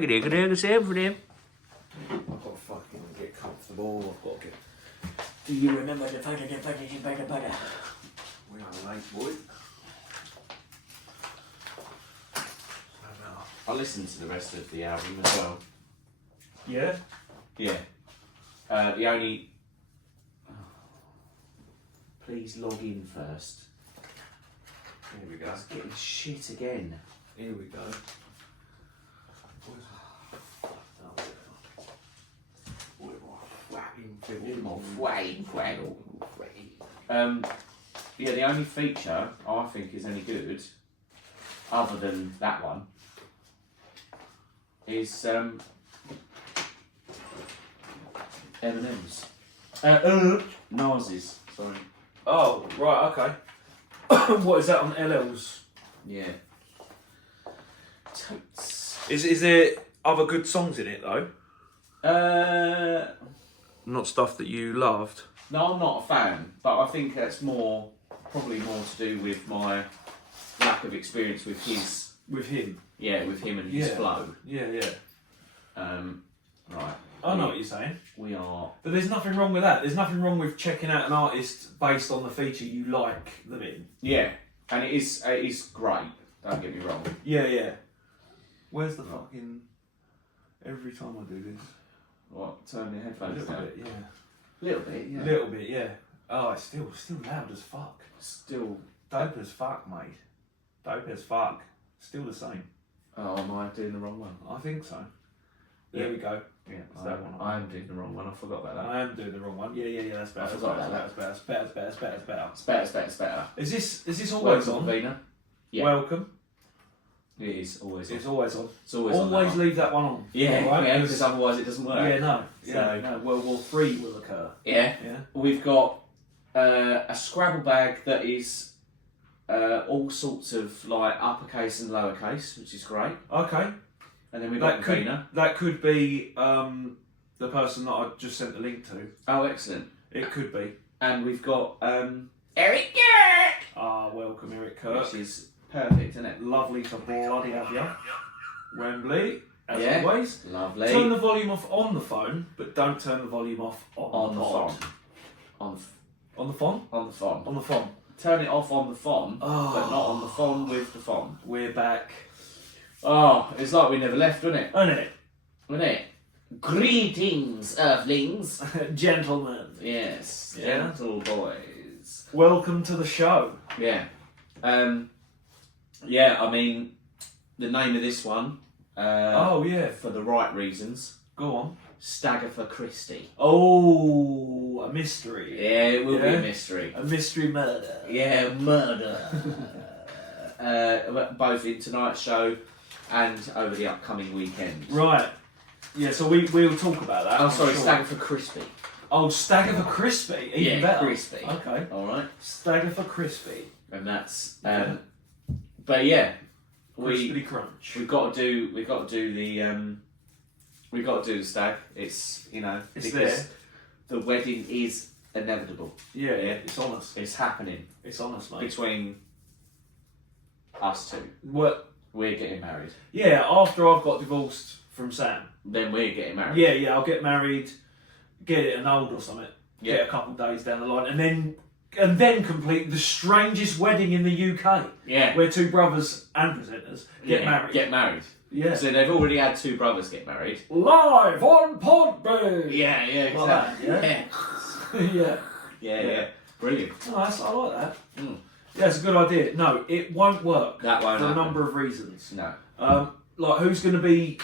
I've got to fucking get comfortable. I've got to get. Do you remember the butter? We are late, boy. I listened to the rest of the album as well. Yeah? Yeah. The only. Please log in first. Here we go. It's getting shit again. Here we go. Yeah, the only feature I think is any good, other than that one, is M&M's. Nas's, sorry. Oh, right, okay. What is that on LL's? Yeah. Totes. Is there other good songs in it though? Not stuff that you loved. No, I'm not a fan, but I think that's probably more to do with my lack of experience with his. With him? Yeah, with him and his flow. Yeah, yeah. Right. I know what you're saying. We are. But there's nothing wrong with that. There's nothing wrong with checking out an artist based on the feature you like them in. Yeah, and it is great. Don't get me wrong. Yeah, yeah. Where's the fucking? Every time I do this. What? Turn your headphones down. Bit, yeah. Little bit, yeah. Little bit, yeah. Oh, it's still loud as fuck. Still dope as fuck, mate. Dope as fuck. Still the same. Oh, am I doing the wrong one? I think so. There we go. Yeah, that one. I am doing the wrong one. I forgot about that. I am doing the wrong one. Yeah. That's better. I forgot about that. That's better. It's better. It's better. Is this always Welcome, on? Vina. Yeah. Welcome. It is always on. It's always on. It's always on. Always leave that one on. Yeah, right? yeah, because otherwise it doesn't work. Yeah, no. So, No. World War III will occur. Yeah. Yeah. We've got a Scrabble bag that is all sorts of like uppercase and lowercase, which is great. Okay. And then we've got Vina. That could be the person that I just sent the link to. Oh, excellent. It could be. And we've got Eric Kirk. Ah, welcome Eric Kirk. Which is perfect, isn't it? Lovely to bloody have you. Wembley, as Yeah. always. Lovely. Turn the volume off on the phone, but don't turn the volume off on the pod. phone. On the phone? On the phone. On the phone. Turn it off on the phone, Oh. but not on the phone with the phone. We're back. Oh, it's like we never left, wasn't it? Isn't it? Wasn't it? Greetings, Earthlings. Gentlemen. Yes, Yeah. gentle boys. Welcome to the show. Yeah. Yeah, I mean, the name of this one, Oh, yeah. for the right reasons, Go on. Stagatha Christie. Oh, a mystery. Yeah, it will be Yeah. a mystery. A mystery murder. Yeah, murder. Both in tonight's show and over the upcoming weekend. Right. Yeah, so we'll talk about that. Oh, I'm sorry, sure. Stagatha Christie. Oh, Stagatha Crispy. Even better. Crispy. Okay. All right. Stagatha Crispy. And that's. Yeah. But yeah, Crispity crunch. we've got to do the stag. It's It's because there. the wedding is inevitable. Yeah, it's on us. It's happening It's on us, mate. between us two. What? We're getting married. Yeah, after I've got divorced from Sam. Then we're getting married. Yeah, I'll get married, get it annulled or something. Yeah. Get a couple of days down the line, and then complete the strangest wedding in the UK. Yeah. Where two brothers and presenters get married. Get married. Yeah. So they've already had two brothers get married. Live on Podbean. Yeah, exactly. Like that, yeah. Yeah. Brilliant. Oh, I like that. Mm. Yeah, it's a good idea. No, it won't work. That won't for happen. a number of reasons. No. Like who's going to be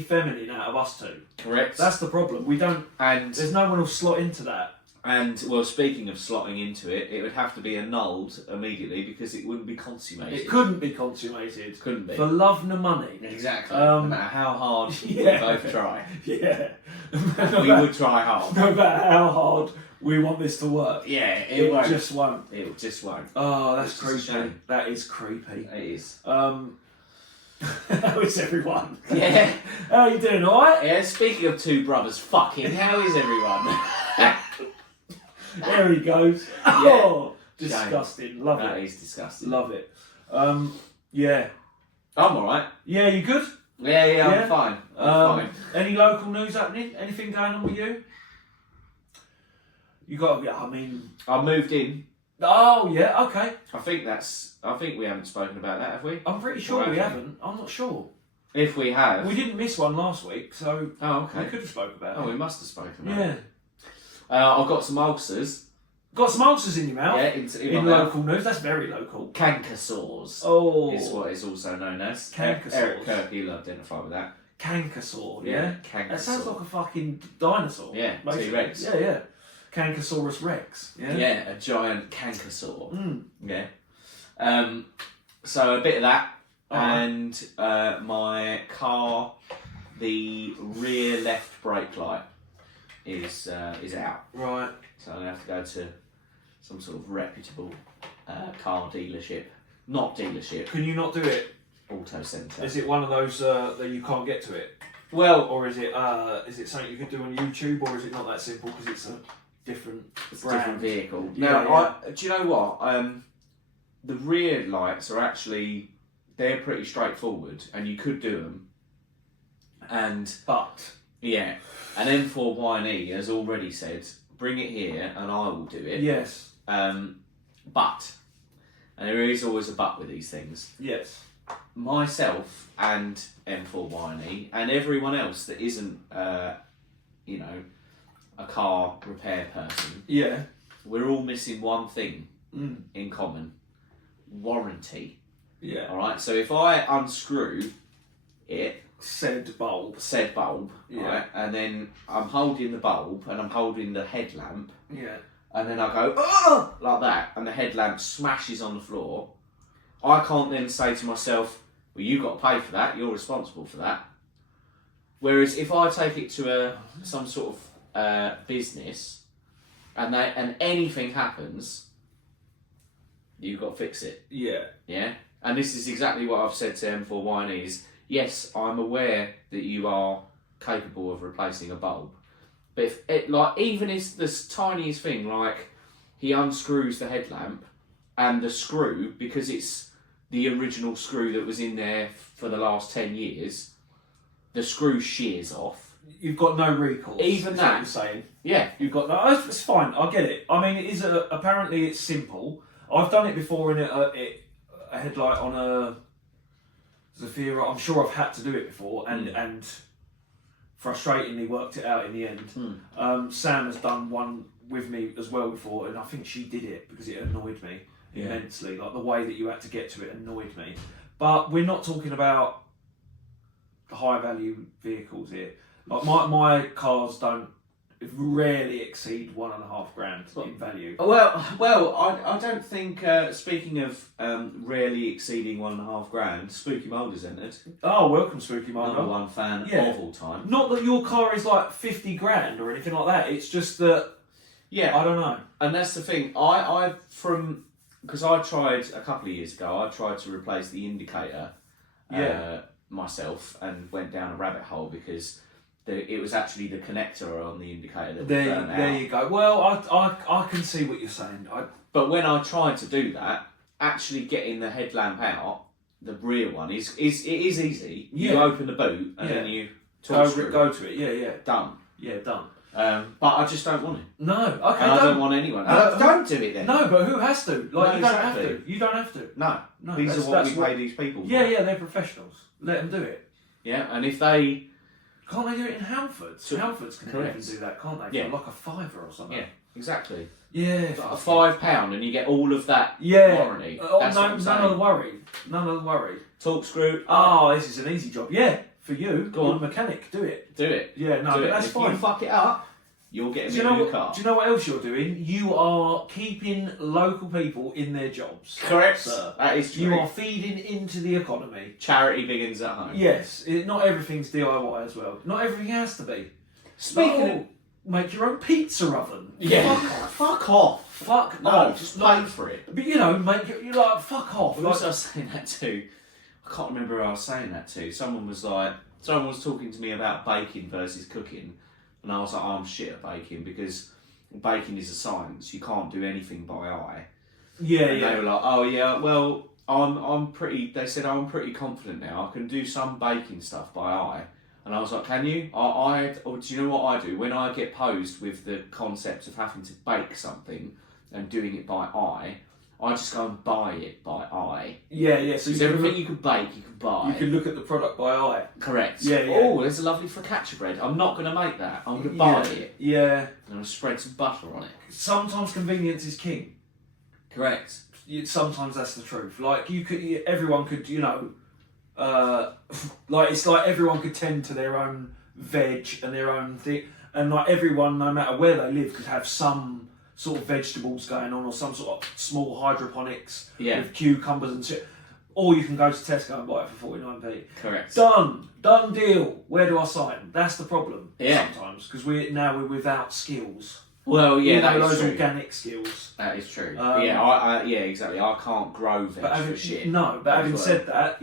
feminine out of us two? Correct. That's the problem. We don't. And There's no one who'll slot into that. And, well, speaking of slotting into it, it would have to be annulled immediately because it wouldn't be consummated. It couldn't be consummated. Couldn't be. For love nor money. Exactly. No matter how hard we both try. Yeah. We would try hard. No matter how hard we want this to work. Yeah, it won't. just won't. It just won't. Oh, that's Which is a creepy. shame. That is creepy. It is. How is everyone? Yeah. How are you doing, alright? Yeah, speaking of two brothers fucking, how is everyone? There he goes. Oh, disgusting. Love That it. is disgusting. Love it. Yeah. I'm alright. Yeah, you good? Yeah, I'm fine. I'm fine. Any local news happening? Anything going on with you? You got? I mean, I moved in. oh yeah, okay. I think we haven't spoken about that, have we? I'm pretty sure we haven't. I'm not sure. If we have, We didn't miss one last week, so oh we okay. could have spoken about Oh, it. we must have spoken about Yeah. it. I've got some ulcers. Got some ulcers in your mouth. Yeah, In my mouth. local news, that's very local. Canker sores. Oh, Is what it's also known as. Canker Eric sores. Kirk, you'll identify with that. canker sore. Yeah. Canker That sounds sore. like a fucking dinosaur. Yeah, basically. T-Rex. Yeah. Cankersaurus Rex. Yeah. Yeah, a giant canker sore. Mm. Yeah. So a bit of that, Alright. and my car, the rear left brake light is out. Right. So I have to go to some sort of reputable car dealership. Not dealership, Can you not do it? auto centre. Is it one of those that you can't get to it, Well, or is it something you could do on YouTube, or is it not that simple because it's a different it's a brand? different vehicle. Yeah, Now, do you know what? The rear lights are actually, they're pretty straightforward, and you could do them. And But yeah, and M4YE has already said, bring it here and I will do it. yes, But, and there is always a but with these things, yes, myself and M4YE and everyone else that isn't, you know, a car repair person, yeah, we're all missing one thing mm. in common: warranty. yeah. All right. So if I unscrew it, Said bulb. said bulb, Yeah. right, and then I'm holding the bulb and I'm holding the headlamp, Yeah. and then I go "Ugh!" like that, and the headlamp smashes on the floor. I can't then say to myself, "Well, you got to pay for that. You're responsible for that." Whereas if I take it to some sort of business, and anything happens, you've got to fix it. Yeah. Yeah, and this is exactly what I've said to M4YE is, yes, I'm aware that you are capable of replacing a bulb, but if it, like, even if the tiniest thing, like he unscrews the headlamp and the screw, because it's the original screw that was in there for the last 10 years, the screw shears off. You've got no recourse. Even is that. what you're saying. Yeah, You've got no. It's fine. I get it. I mean, it is apparently it's simple. I've done it before in a headlight on a Zafira. I'm sure I've had to do it before, and frustratingly worked it out in the end. Sam has done one with me as well before, and I think she did it because it annoyed me immensely. Like the way that you had to get to it annoyed me. But we're not talking about high value vehicles here. Like my cars don't rarely exceed $1,500 in value. Well, I don't think. Speaking of rarely exceeding $1,500, Spooky Moulder's entered. Oh, welcome, Spooky Mulder. Number one fan Yeah. of all time. Not that your car is like $50,000 or anything like that. It's just that Yeah, I don't know. and that's the thing. Because I tried a couple of years ago. I tried to replace the indicator. Myself, and went down a rabbit hole because it was actually the connector on the indicator that burned out. There you go. Well, I can see what you're saying. But when I tried to do that, actually getting the headlamp out, the rear one is easy. You Yeah. open the boot and then you go screw to it. Yeah. done. Yeah, done. But I just don't want it. No, okay. And I don't want anyone. Don't do it then. No, but who has to? Like, No, you don't have exactly. to. You don't have to. No. No, These that's- are what that's we pay these people for. Yeah, they're professionals. Let them do it. Yeah, and if they... Can't they do it in Halfords? So- Halfords can correct. even do that, can't they? Yeah. For like a £5 or something. Yeah, exactly. Yeah. Like a £5 and you get all of that Yeah. warranty. Oh, That's what I'm none saying. of the worry. None of the worry. Torque screw. Oh, this is an easy job. Yeah, for you. Go on. You're a mechanic. Do it. Do it. Yeah, no, Do but it. that's If fine. you fuck it up, you'll get Do a you know new what? car. Do you know what else you're doing? You are keeping local people in their jobs. Correct. Sir. That is true. You are feeding into the economy. Charity begins at home. Yes, not everything's DIY as well. Not everything has to be. Speaking of... Make your own pizza oven. Yeah. Fuck off. Fuck off. Fuck No, off. just pay for it. But you know, you're like, fuck off. Who Like, was I saying that to? I can't remember who I was saying that to. Someone was talking to me about baking versus cooking. And I was like, I'm shit at baking because baking is a science. You can't do anything by eye. yeah, And they were like, oh yeah, well, I'm pretty. They said I'm pretty confident now. I can do some baking stuff by eye, and I was like, "Can you?" Or do you know what I do when I get posed with the concept of having to bake something and doing it by eye? I just go and buy it by eye. Yeah. So everything you can bake, you can buy. You can look at the product by eye. Correct. Yeah. Oh, there's a lovely focaccia bread. I'm not going to make that. I'm going to buy it. Yeah. I'm going to spread some butter on it. Sometimes convenience is king. Correct. Sometimes that's the truth. Like everyone could, like it's like everyone could tend to their own veg and their own thing, and like everyone, no matter where they live, could have some sort of vegetables going on or some sort of small hydroponics with cucumbers and shit. Or you can go to Tesco and buy it for 49p. Correct. Done deal. Where do I sign? That's the problem. Yeah. Sometimes because we're without skills. Well, yeah, that is those true. organic skills. That is true. Yeah, exactly. I can't grow veg for shit. No, but having said that,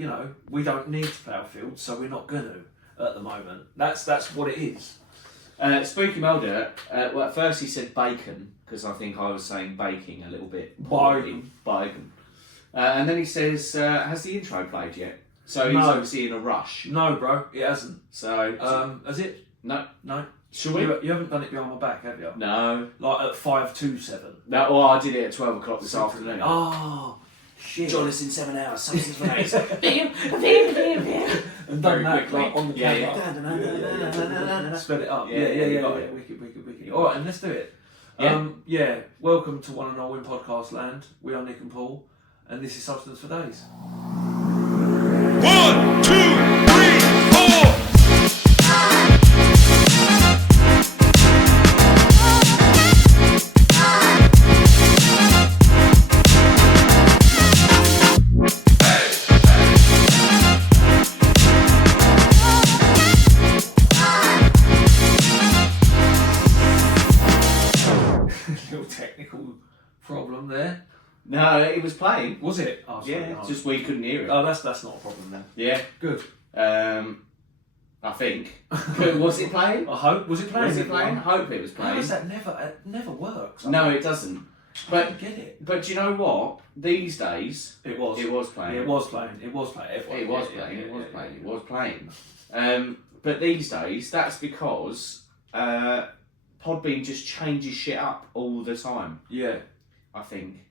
we don't need to plough fields, so we're not going to at the moment. That's what it is. Spooky Mulder, well, at first he said bacon, because I think I was saying baking a little bit. Bacon. And then he says, has the intro played yet? So he's obviously in a rush. No, bro, it hasn't. So, has it? No. Should we? You haven't done it behind my back, have you? No. Like at 5:27. No, well, I did it at 12 o'clock this afternoon. Oh, shit. Join us in 7 hours. Something's nice. And done that quickly. like, on the camera. Sped it up. Yeah. Wicked. All right, and let's do it. Welcome to One and All in Podcast Land. We are Nick and Paul, and this is Substance for Days. 1, 2, 3, 4. Little technical problem there. No, it was playing. Was it? Oh, sorry, Yeah, just we couldn't hear it. Oh, that's not a problem then. Yeah. Good. I think. Was it playing? I hope. Was it playing? Was it playing? I hope it was How playing. does that it never works? No, it doesn't. I But don't get it. But do you know what? These days, It was. it was playing. It was playing. It was playing. It was playing. But these days, that's because Podbean just changes shit up all the time. Yeah. I think.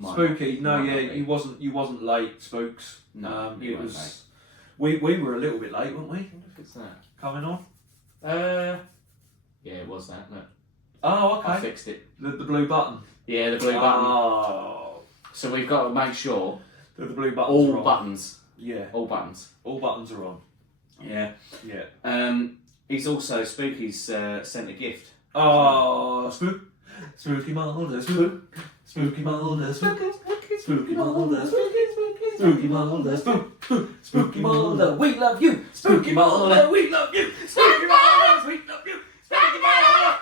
Spooky. No, might yeah, not be. you wasn't late, Spooks. No, you it weren't was. We were a little bit late, weren't we? I wonder if it's that. Coming on. Yeah, it was that. Look, Oh, okay. I fixed it. The blue button. Yeah, the blue button. Oh. So we've got to make sure The blue buttons all are on. buttons. Yeah. All buttons. All buttons are on. Yeah. Yeah. He's also Spooky's sent a gift. Oh, Spooky Mulder, Spooky Mulder, Spooky Mulder, Spooky Mulder, Spooky Mulder, we love you, Spooky Mulder, we love you, Spooky Mulder, we love you, Spooky Mulder.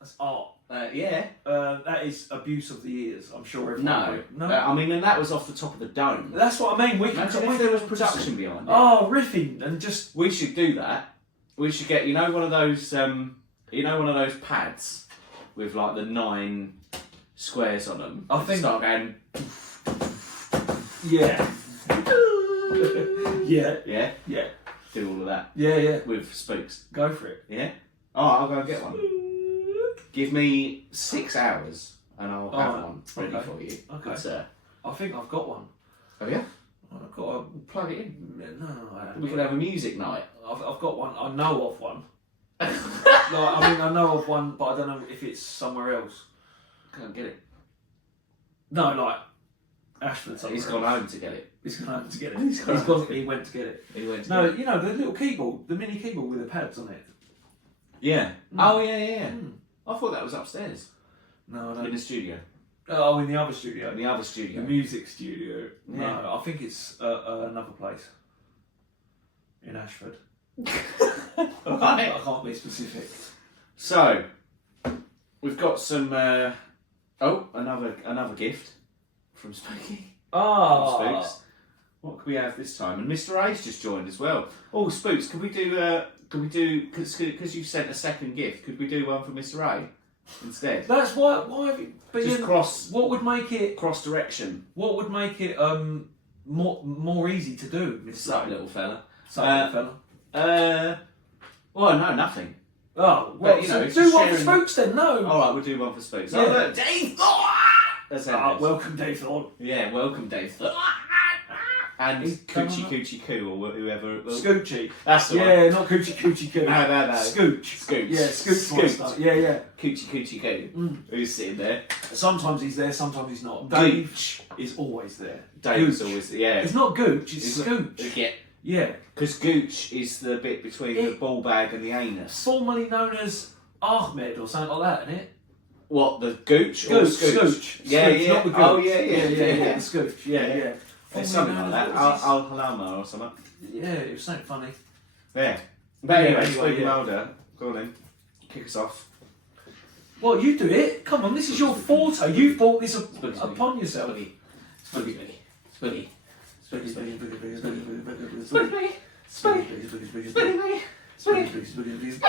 That's art. Yeah. That is abuse of the ears. I'm sure everyone. No. I mean, and that was off the top of the dome. That's what I mean. Imagine if there was production behind it. Oh, riffing and just. We should do that. We should get one of those pads with like the 9 squares on them. I think. Start going. Yeah. Yeah. Yeah. Do all of that. Yeah. With spooks. Go for it. Yeah. Oh, I'll go and get one. Give me 6 hours and I'll have one ready for you. Okay. Good, sir. I think I've got one. Oh yeah. I've got a. Plug it in. No, I haven't. We could have a music night. I've got one. I know of one. I know of one, but I don't know if it's somewhere else. Go and get it. No, like Ashford. He's gone home to get it. He's gone home to get it. He went to get it. He went to No, get it. you know the little keyboard, the mini keyboard with the pads on it. Yeah. Mm. Oh yeah. Mm. I thought that was upstairs No, I in don't. the studio. Oh, in the other studio. In the other The studio. music studio. Yeah. No, I think it's another place in Ashford. I can't be specific. So we've got some. Another gift from Spooky. Oh, From Spooks. What can we have this time? And Mr. A's just joined as well. Oh, Spooks, can we do? Because you sent a second gift, could we do one for Mr. A? instead. That's why have you... But Just cross what would make it... cross direction. What would make it more easy to do, Mr. Sup, little fella. Sup, little fella. Well, no, nothing. Oh, well, But, you know, it's do just one for sharing- spooks then, no. All right, we'll do one for spooks. Yeah. Oh, look, Dave. That's how it is. Welcome, Dave Thorne. Yeah, welcome, Dave. And He's Coochie done- Coochie Coo or whoever. It was. Scoochie. That's the one. Yeah, not Coochie Coochie Coo. No. Scooch. Scooch. Yeah, Scooch. Scooch. Yeah. Coochie Coochie Coo. Mm. Who's sitting there? Sometimes he's there, sometimes he's not. Dave Gooch. is always there. Dave's Gooch. always yeah. It's not Gooch, it's It's Scooch. Yeah. Yeah. Because Gooch is the bit between the It- ball bag and the anus. Formerly known as Ahmed or something like that, isn't it? What, the Gooch or Scooch? Scooch. Yeah, Scooch, yeah. not the Gooch. Oh, yeah. The Scooch. Yeah. It's something Formerly like known that. as- Al Halama or something. Yeah, it was something funny. Yeah. But anyway, anyway, speaking yeah. of Mulder, go on then. Kick us off. Well, you do it. Come on, this is your forte. You've brought this Spooky, spooky. upon yourself. Spooky. Spooky. Spooky. Spooky. Spooky. Spooky, Spooky. Spooky. Spooky. Spooky. Spooky.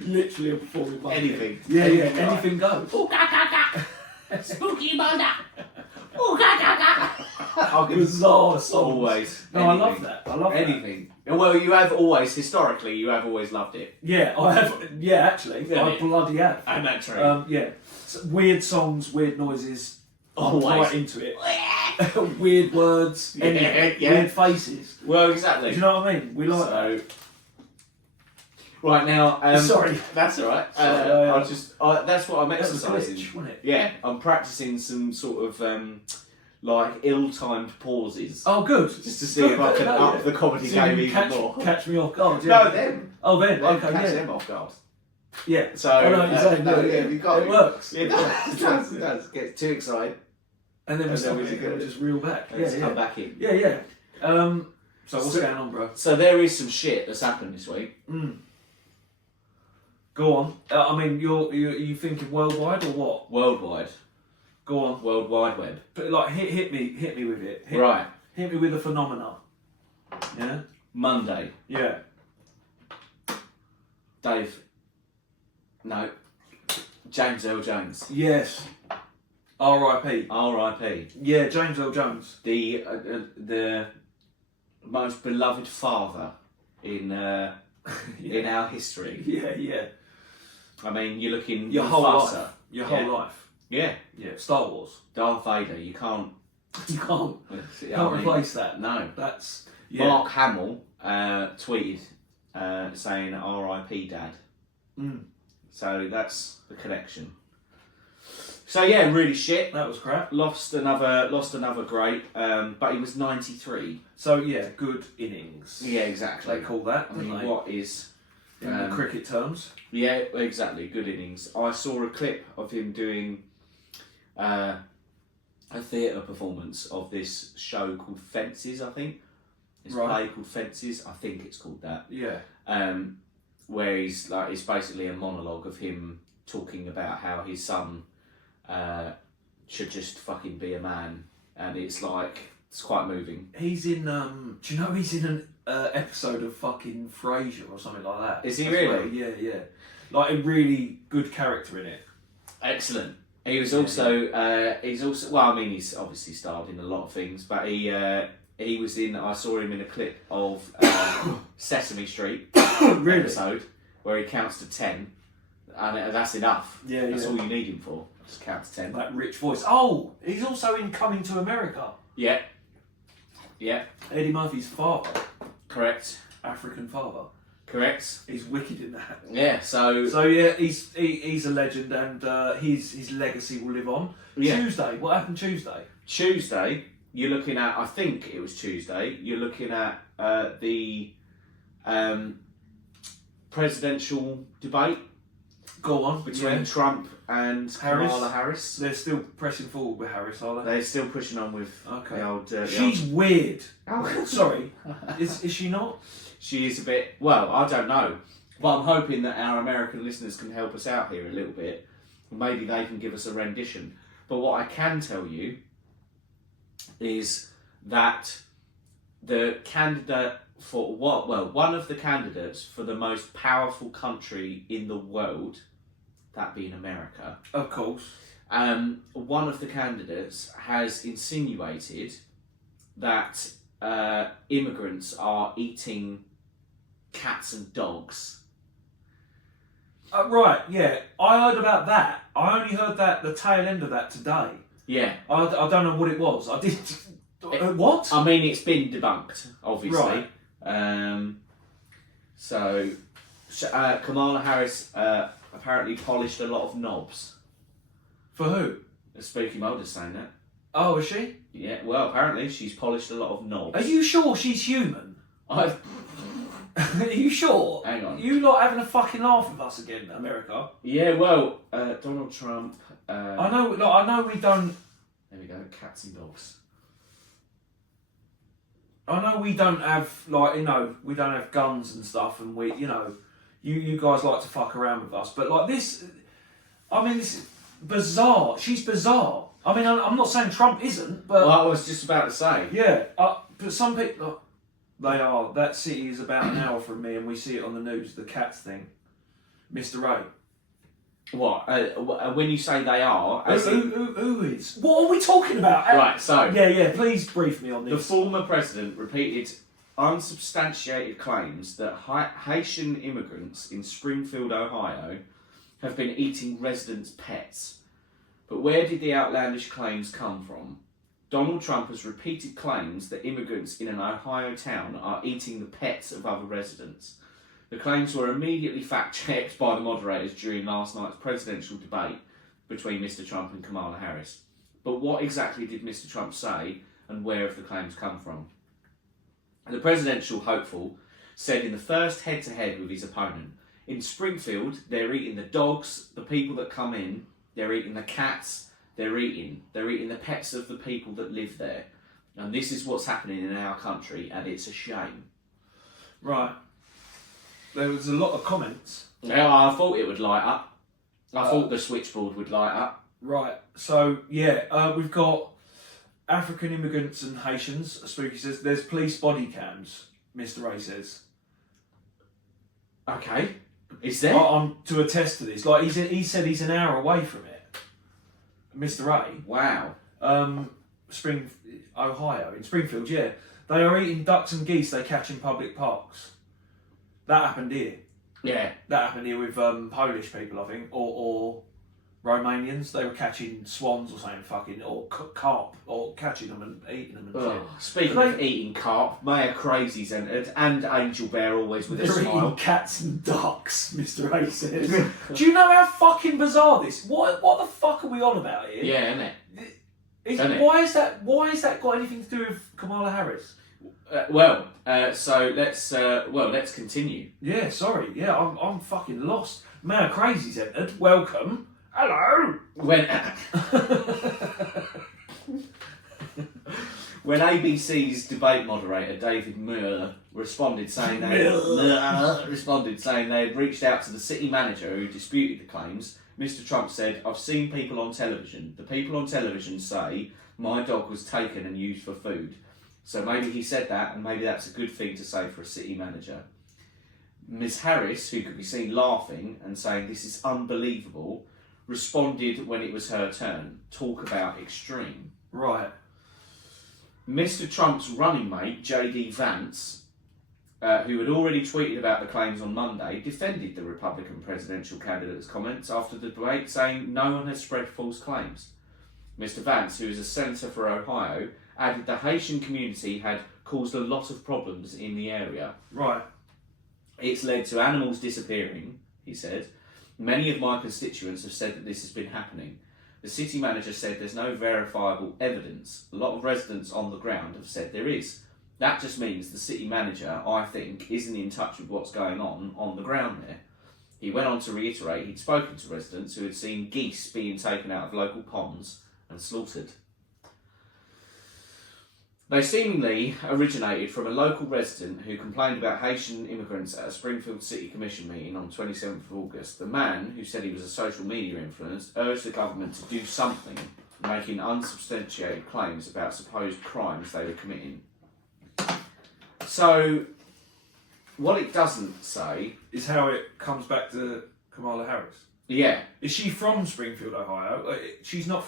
Literally a performing monkey. Anything. Yeah, Anything anything goes. Spooky Mulder. I can Bizarre songs. always. No, I anything. love that. I love that. Anything. Well, you have always, historically, you have always loved it. Yeah, I have. Yeah, actually, Yeah, I yeah. bloody have. And that true. Yeah, weird songs, weird noises. I'm Always. right into it. Weird words, Yeah, anything, yeah. weird faces. Well, Do exactly. you know what I mean? We like that. So, right now, Sorry. that's all right. Sorry, I'll just. that's what I'm That was a exercising. glitch, wasn't it? Yeah, I'm practicing some sort of like ill-timed pauses, Oh, good. just to see if I can No, up yeah. the comedy So game you even catch, more. catch me off guard. Yeah. No, them. Oh, then. I Okay, catch yeah. them off guard. Yeah. So I know what you're saying. no, yeah, you got it works. It does. It does. It does. Get too excited And then we And stop then we it go- and just reel back. and Yeah, just yeah. come back in. Yeah. So what's So- going on, bro? So there is some shit that's happened this week. Go on. I mean, you thinking worldwide or what? Worldwide, Go on. World Wide Web. But like, hit me with it. Right, Hit me with the phenomena. Yeah. Monday, Yeah. Dave. No, James Earl Jones. Yes. R.I.P. R.I.P. Yeah, James Earl Jones. The most beloved father in in our history. Yeah. I mean, you're looking Your whole Mufasa. life. Your Yeah. whole life. Yeah, Yeah. Star Wars. Darth Vader. You can't. You can't I mean, replace that. No. That's yeah. Mark Hamill tweeted saying "R.I.P. Dad." Mm. So that's the connection. So yeah, really shit. That was crap. Lost another great, but he was 93. So yeah, good innings. Yeah, exactly. They call that. I mean, don't they? what is? in the cricket terms? Yeah, exactly. Good innings. I saw a clip of him doing a theatre performance of this show called Fences. I think it's a Right. play called Fences. I think it's called that. Yeah. Where he's like, it's basically a monologue of him talking about how his son should just fucking be a man, and it's like it's quite moving. He's in. Do you know he's in an episode of fucking Frasier or something like that? Is he as really? well? Yeah. Like a really good character in it. Excellent. He was also he's also well, I mean, he's obviously starred in a lot of things, but he was in. I saw him in a clip of Sesame Street Really? episode where he counts to 10, and that's enough. Yeah, That's yeah. all you need him for. Just count to 10. That rich voice. Oh, he's also in Coming to America. Yeah. Yeah. Eddie Murphy's father, Correct. African father. Correct. He's wicked in that. Yeah. So. So yeah, he's a legend, and his legacy will live on. Yeah. Tuesday, what happened Tuesday? Tuesday, you're looking at. I think it was Tuesday. You're looking at the presidential debate Go on. between Yeah. Trump and Harris? Kamala Harris. They're still pressing forward with Harris, are they? They're still pushing on with Okay. the old. The She's weird. old... Sorry, is she not? She is a bit. Well, I don't know, but I'm hoping that our American listeners can help us out here a little bit. Maybe they can give us a rendition. But what I can tell you is that the candidate for what? Well, one of the candidates for the most powerful country in the world, that being America. Of course. One of the candidates has insinuated that immigrants are eating cats and dogs. Right, yeah. I heard about that. I only heard that the tail end of that today. Yeah. I don't know what it was. I did. What? I mean, it's been debunked, obviously. Right. So, Kamala Harris apparently polished a lot of knobs. For who? Spooky Mulder's saying that. Oh, is she? Yeah, well, apparently she's polished a lot of knobs. Are you sure she's human? I've... Are you sure? Hang on. You lot having a fucking laugh with us again, America? Yeah, well, Donald Trump... I know we don't... There we go, cats and dogs. I know we don't have, like, you know, we don't have guns and stuff, and we, you know, you guys like to fuck around with us, but like this, I mean, this is bizarre. She's bizarre. I mean, I'm not saying Trump isn't, but... Well, I was just about to say. Yeah, but some people, they are. That city is about an hour from me, and we see it on the news, the cats thing. Mr. Ray. What? When you say they are... Who is? What are we talking about? Right, so... Yeah, please brief me on this. The former president repeated unsubstantiated claims that Haitian immigrants in Springfield, Ohio, have been eating residents' pets. But where did the outlandish claims come from? Donald Trump has repeated claims that immigrants in an Ohio town are eating the pets of other residents. The claims were immediately fact-checked by the moderators during last night's presidential debate between Mr. Trump and Kamala Harris. But what exactly did Mr. Trump say, and where have the claims come from? The presidential hopeful said in the first head-to-head with his opponent, in Springfield, they're eating the dogs, the people that come in, they're eating the cats, they're eating the pets of the people that live there. And this is what's happening in our country, and it's a shame. Right. There was a lot of comments. Yeah, I thought it would light up. I thought the switchboard would light up. Right. So, yeah, we've got African immigrants and Haitians. Spooky says, there's police body cams, Mr. Ray says. Okay. Is there? I'm to attest to this. Like, he said he's an hour away from it. Mr. Ray. Wow. Ohio, in Springfield, yeah. They are eating ducks and geese they catch in public parks. That happened here. Yeah. That happened here with Polish people, I think, or Romanians. They were catching swans or something, fucking, or carp, or catching them and eating them and shit. Speaking of eating carp, Mayor Crazy's entered, and Angel Bear always with a They're smile. eating cats and ducks, Mr. A says. Do you know how fucking bizarre this? What the fuck are we on about here? Yeah, isn't it? Why is that got anything to do with Kamala Harris? So let's continue. Yeah, sorry. Yeah, I'm fucking lost. Mayor Crazy's entered. Welcome. Hello. When ABC's debate moderator David Muir responded saying they had reached out to the city manager who disputed the claims, Mr. Trump said, "I've seen people on television. The people on television say my dog was taken and used for food." So maybe he said that, and maybe that's a good thing to say for a city manager. Ms. Harris, who could be seen laughing and saying this is unbelievable, responded when it was her turn. Talk about extreme. Right. Mr. Trump's running mate, J.D. Vance, who had already tweeted about the claims on Monday, defended the Republican presidential candidate's comments after the debate, saying no one has spread false claims. Mr. Vance, who is a senator for Ohio, added the Haitian community had caused a lot of problems in the area. Right. It's led to animals disappearing, he said. Many of my constituents have said that this has been happening. The city manager said there's no verifiable evidence. A lot of residents on the ground have said there is. That just means the city manager, I think, isn't in touch with what's going on the ground there. He went on to reiterate he'd spoken to residents who had seen geese being taken out of local ponds and slaughtered. They seemingly originated from a local resident who complained about Haitian immigrants at a Springfield City Commission meeting on 27th of August. The man, who said he was a social media influencer, urged the government to do something, making unsubstantiated claims about supposed crimes they were committing. So, what it doesn't say, is how it comes back to Kamala Harris. yeah, Is she from Springfield, Ohio? She's not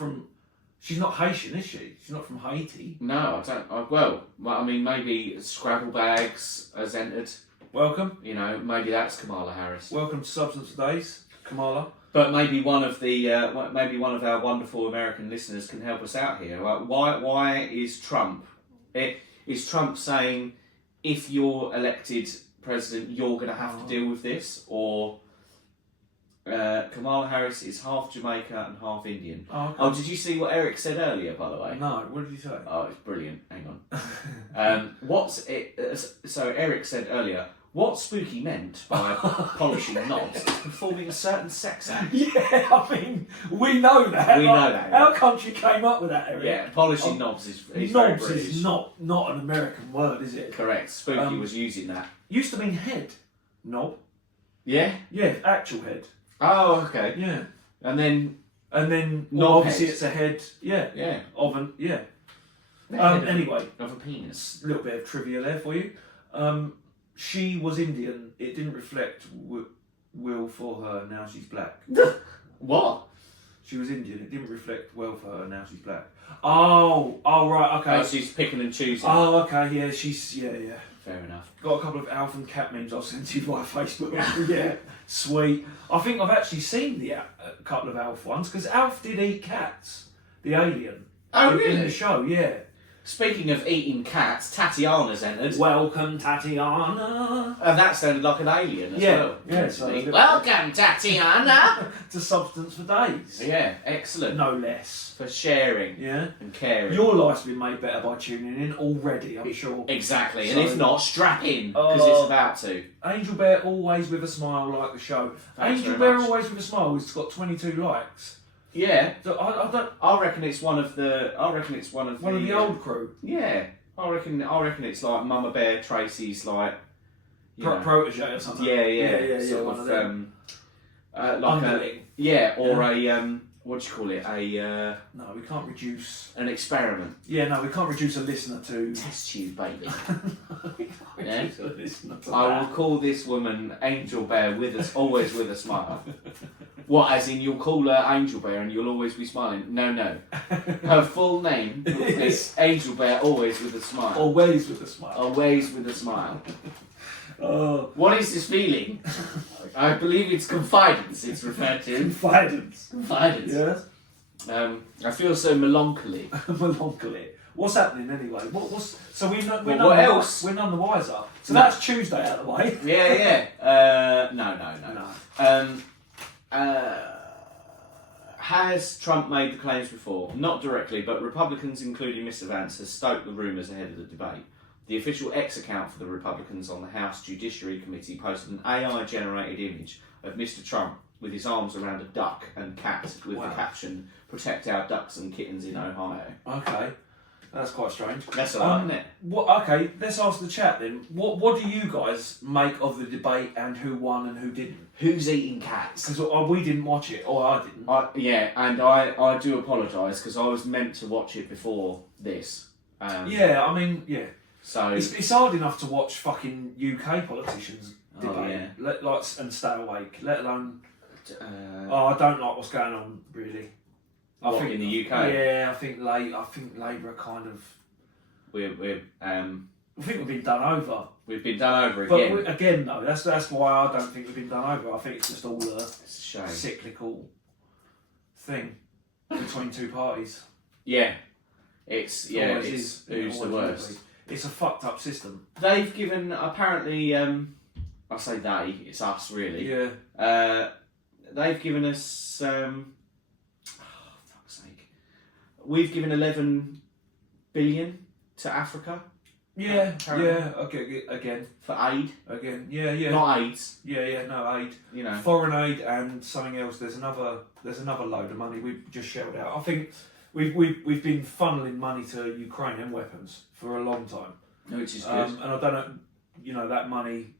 Haitian, is she? She's not from Haiti. no, I don't. Well, I mean, maybe Scrabble Bags has entered. Welcome. You know, maybe that's Kamala Harris. Welcome to Substance Days, Kamala. But maybe one of our wonderful American listeners can help us out here. Like, why is Trump? Is Trump saying if you're elected president, you're going to have to deal with this, or Kamala Harris is half Jamaica and half Indian? Oh, okay. Oh, did you see what Eric said earlier? By the way, No, what did you say? oh, it's brilliant. Hang on. So Eric said earlier. What Spooky meant by polishing knobs is performing a certain sex act. Yeah, I mean, we know that. We know that, Our country came up with that, Eric. Yeah, polishing knobs is very Knobs British. is not an American word, is it? Correct. Spooky was using that. Used to mean head. Knob. Yeah? Yeah, actual head. Oh, okay. Yeah. And then... Well, obviously head. it's a head. Yeah. Yeah. Yeah. Anyway, Of a penis. a little bit of trivia there for you. She was Indian. It didn't reflect will for her. Now she's black. What? She was Indian. It didn't reflect well for her. Now she's black. Oh, right, okay. Oh, she's picking and choosing. Oh, okay, yeah, yeah. Fair enough. Got a couple of Alf and Cat memes I'll send to you via Facebook. Yeah, sweet. I think I've actually seen a couple of Alf ones, because Alf did eat cats, the alien. Oh, In really? the show, yeah. Speaking of eating cats, Tatiana's entered. Welcome, Tatiana. And that sounded like an alien as Yeah, well. yeah, to so me. a bit- Welcome, Tatiana! To Substance for Days. Yeah, excellent. No less. For sharing Yeah. and caring. Your life's been made better by tuning in already, I'm sure. Exactly, and So- if not, strap in, because it's about to. Angel Bear always with a smile, like the show. Thanks Angel very Bear much. always with a smile. It's got 22 likes. Yeah, So I don't. I reckon it's one of the. One of the old crew. Yeah, I reckon it's like Mama Bear, Tracy's like. you know, Protege or something. yeah, Sort one of of them. like Underling. or a what do you call it? No, we can't reduce. An experiment. Yeah, no, we can't reduce a listener to. Test tube, baby. We can't Yeah. reduce a listener to I that. will call this woman Angel Bear with us, always with a smile. What, as in you'll call her Angel Bear and you'll always be smiling? No. Her full name is Angel Bear, always with a smile. Always with a smile. Always with a smile. Oh, What is this feeling? I believe it's confidence it's referred to. confidence. Confidence. Yes. I feel so melancholy. Melancholy. What's happening anyway? So we're Well, none what the- else? We're none the wiser. So No. that's Tuesday out of the way. Yeah. No. No. Has Trump made the claims before? Not directly, but Republicans, including Mr. Vance, has stoked the rumours ahead of the debate. The official X account for the Republicans on the House Judiciary Committee posted an AI-generated image of Mr. Trump with his arms around a duck and cat with Wow. the caption, "Protect our ducks and kittens in Ohio." Okay. That's quite strange. That's alright, isn't it? Okay, let's ask the chat then. What do you guys make of the debate and who won and who didn't? Who's eating cats? Because we didn't watch it, or I didn't. I do apologise because I was meant to watch it before this. Yeah, I mean, yeah. So It's hard enough to watch fucking UK politicians Oh, debate, yeah. and stay awake, let alone... uh, I don't like what's going on, really. I what, think in the UK? Yeah, I think Labour are kind of... We're I think we've been done over. we've been done over But again. again, though, that's why I don't think we've been done over. I think it's just all a It's a shame. cyclical thing between two parties. Yeah, it's Always it's is. who's the Always will worst. be. It's a fucked up system. They've given apparently. I say they. It's us really. Yeah. They've given us. Fuck's sake. We've given 11 billion to Africa Yeah. Apparently. Yeah. Okay. Again. for aid, Yeah. not AIDS. Yeah. No aid. You know. Foreign aid and something else. There's another load of money we've just shelled out. I think we've been funneling money to Ukraine and weapons for a long time. Which is good. And I don't know, that money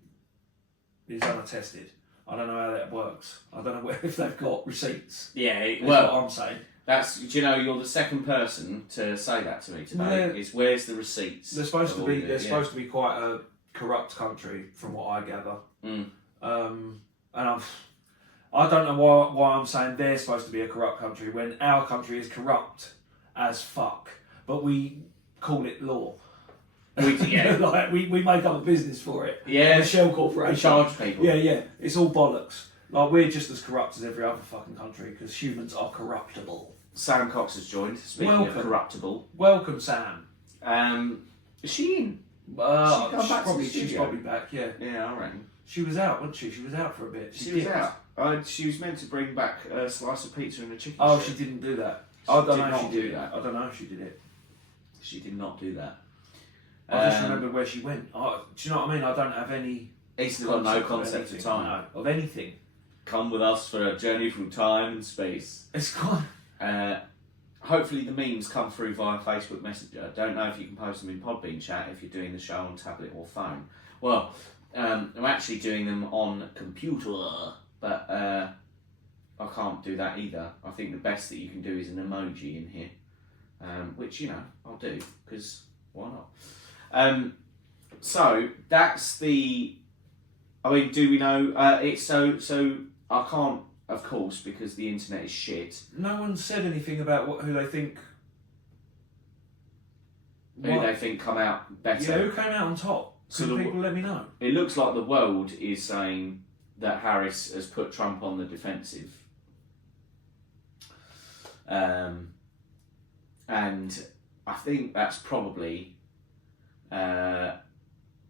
is unattested. I don't know how that works. I don't know if they've got receipts. Yeah, That's well, what I'm saying. that's. Do you know you're the second person to say that to me today? Yeah. Is where's the receipts? They're supposed of to all be. of it? They're Yeah. supposed to be quite corrupt country, from what I gather. Mm. And I don't know why I'm saying they're supposed to be a corrupt country when our country is corrupt as fuck, but we call it law. Like we make up a business for it. Yeah. A shell corporation. We charge people. Yeah. It's all bollocks. Like, we're just as corrupt as every other fucking country because humans are corruptible. Sam Cox has joined. Speaking Welcome. of corruptible, Welcome, Sam. is she in? She's probably back. Yeah. Yeah, I reckon. She was out, wasn't she? She was out for a bit. She was out. She was meant to bring back a slice of pizza and a chicken. Oh, strip. she didn't do that. She I don't did know if not she do did that. I don't know if she did it. She did not do that. I just remember where she went. Do you know what I mean? I don't have any. He's got no concept of time. No, of anything. Come with us for a journey through time and space. It's gone. Hopefully the memes come through via Facebook Messenger. Don't know if you can post them in Podbean chat if you're doing the show on tablet or phone. Well, I'm actually doing them on computer, but I can't do that either. I think the best that you can do is an emoji in here, which, you know, I'll do, because why not? So that's the. I mean, do we know? It's so I can't, of course, because the internet is shit. No one said anything about who they think. Who they think come out better. Yeah, who came out on top? Could people let me know? It looks like the world is saying that Harris has put Trump on the defensive. And I think that's probably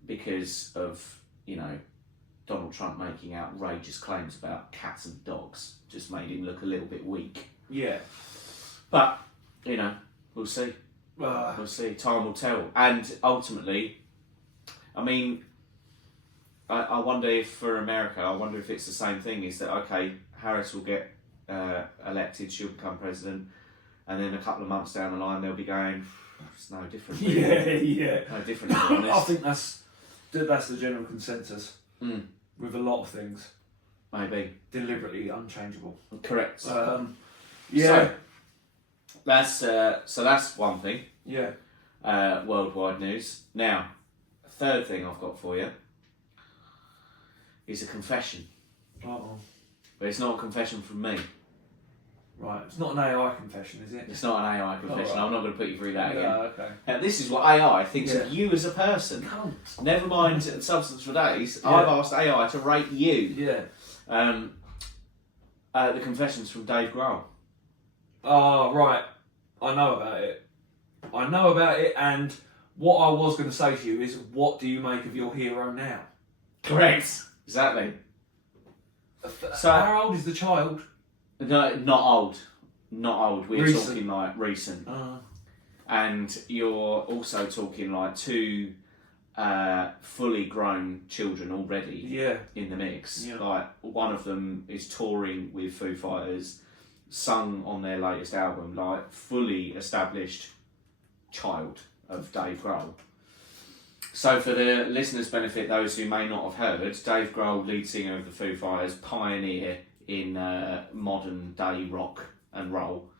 because of, you know, Donald Trump making outrageous claims about cats and dogs. Just made him look a little bit weak. Yeah. But, you know, we'll see. We'll see. Time will tell. And ultimately, I mean, I wonder if for America, I wonder if it's the same thing. Is that, okay, Harris will get elected, she'll become president, and then a couple of months down the line, they'll be going, it's no different. Really. Yeah. No different, to be honest. I think that's the general consensus with a lot of things. Maybe. Deliberately unchangeable. Correct. Yeah. So that's one thing. Yeah. Worldwide news. Now, third thing I've got for you is a confession. Uh-oh. But it's not a confession from me. Right. It's not an AI confession, is it? It's not an AI confession. Right. I'm not going to put you through that again. Okay. Now, this is what AI thinks of you as a person. Cunt. Never mind substance for days. Yeah. I've asked AI to rate you. Yeah. The confessions from Dave Grohl. Oh, right. I know about it. And what I was going to say to you is, what do you make of your hero now? Correct. Exactly. So how old is the child? No, not old. Not old. We're Recent. talking like recent. And you're also talking like two fully grown children already in the mix. Yeah. Like, one of them is touring with Foo Fighters, sung on their latest album, like fully established child of Dave Grohl. So for the listeners' benefit, those who may not have heard, Dave Grohl, lead singer of the Foo Fighters, pioneer in modern day rock and roll,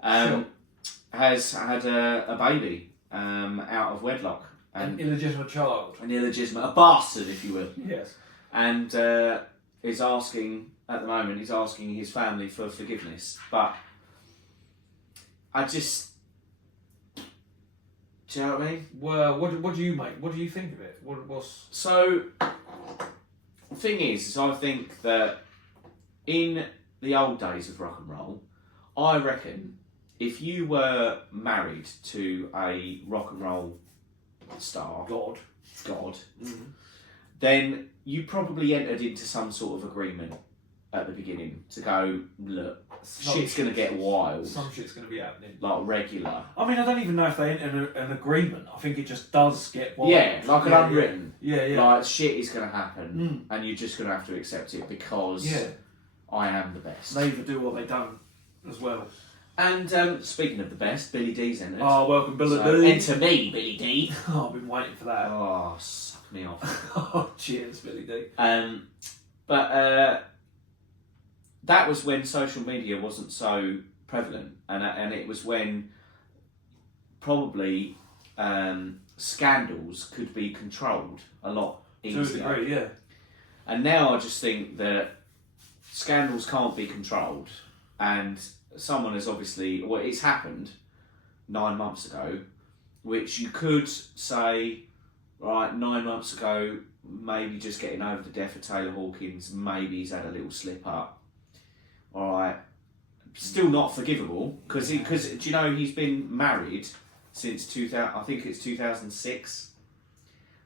has had a baby out of wedlock. An illegitimate child. A bastard, if you will. Yes. And is asking, at the moment, he's asking his family for forgiveness. But I just... Do you know what I mean? Well, what do you make? What do you think of it? What's... So, the thing is I think that in the old days of rock and roll, I reckon if you were married to a rock and roll star, God, then you probably entered into some sort of agreement at the beginning to go, look, shit's going to get wild. Some shit's going to be happening. Like regular. I mean, I don't even know if they enter an agreement. I think it just does get wild. Yeah, like an unwritten. Yeah. Like, shit is going to happen, and you're just going to have to accept it because I am the best. They either do or they don't, as well. And speaking of the best, Billy D's entered. Oh, welcome, Billy So, D. enter me, Billy D. Oh, I've been waiting for that. Oh, suck me off. Oh, cheers, Billy D. But that was when social media wasn't so prevalent, and it was when probably scandals could be controlled a lot To easier. a degree, yeah. And now I just think that scandals can't be controlled, and someone has obviously, well, it's happened 9 months ago, which you could say, right, 9 months ago, maybe just getting over the death of Taylor Hawkins, maybe he's had a little slip up. All right, still not forgivable, because do you know he's been married since 2000? I think it's 2006.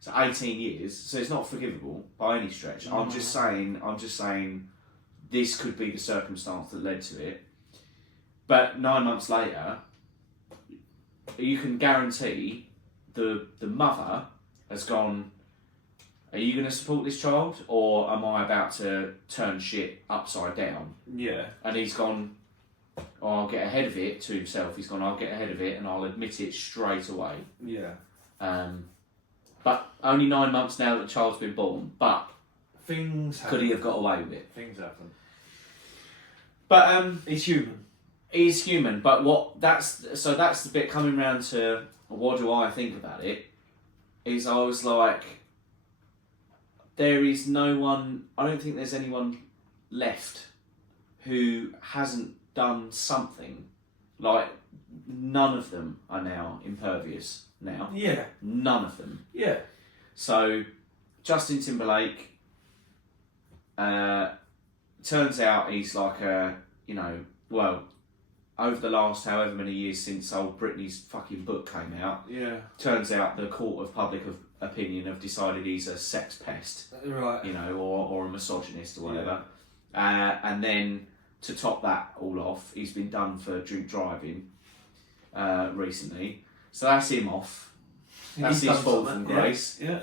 So 18 years. So it's not forgivable by any stretch. I'm just saying, this could be the circumstance that led to it. But 9 months later, you can guarantee the mother has gone, are you going to support this child, or am I about to turn shit upside down? Yeah. And he's gone, oh, I'll get ahead of it to himself. He's gone, I'll get ahead of it and I'll admit it straight away. Yeah. But only 9 months now that the child's been born. But Things happen. could he have got away with it? Things happen. But He's human. he's human. But that's the bit coming round to what do I think about it? Is I was like, there is no one. I don't think there's anyone left who hasn't done something. Like, none of them are now impervious now. Yeah. None of them. Yeah. So, Justin Timberlake, turns out he's like over the last however many years since old Britney's fucking book came out, Yeah. turns out the court of public opinion have decided he's a sex pest, Right. or a misogynist or whatever. And then to top that all off, he's been done for drink driving recently. So that's him off. That's He's his done fall something. from grace. Yeah.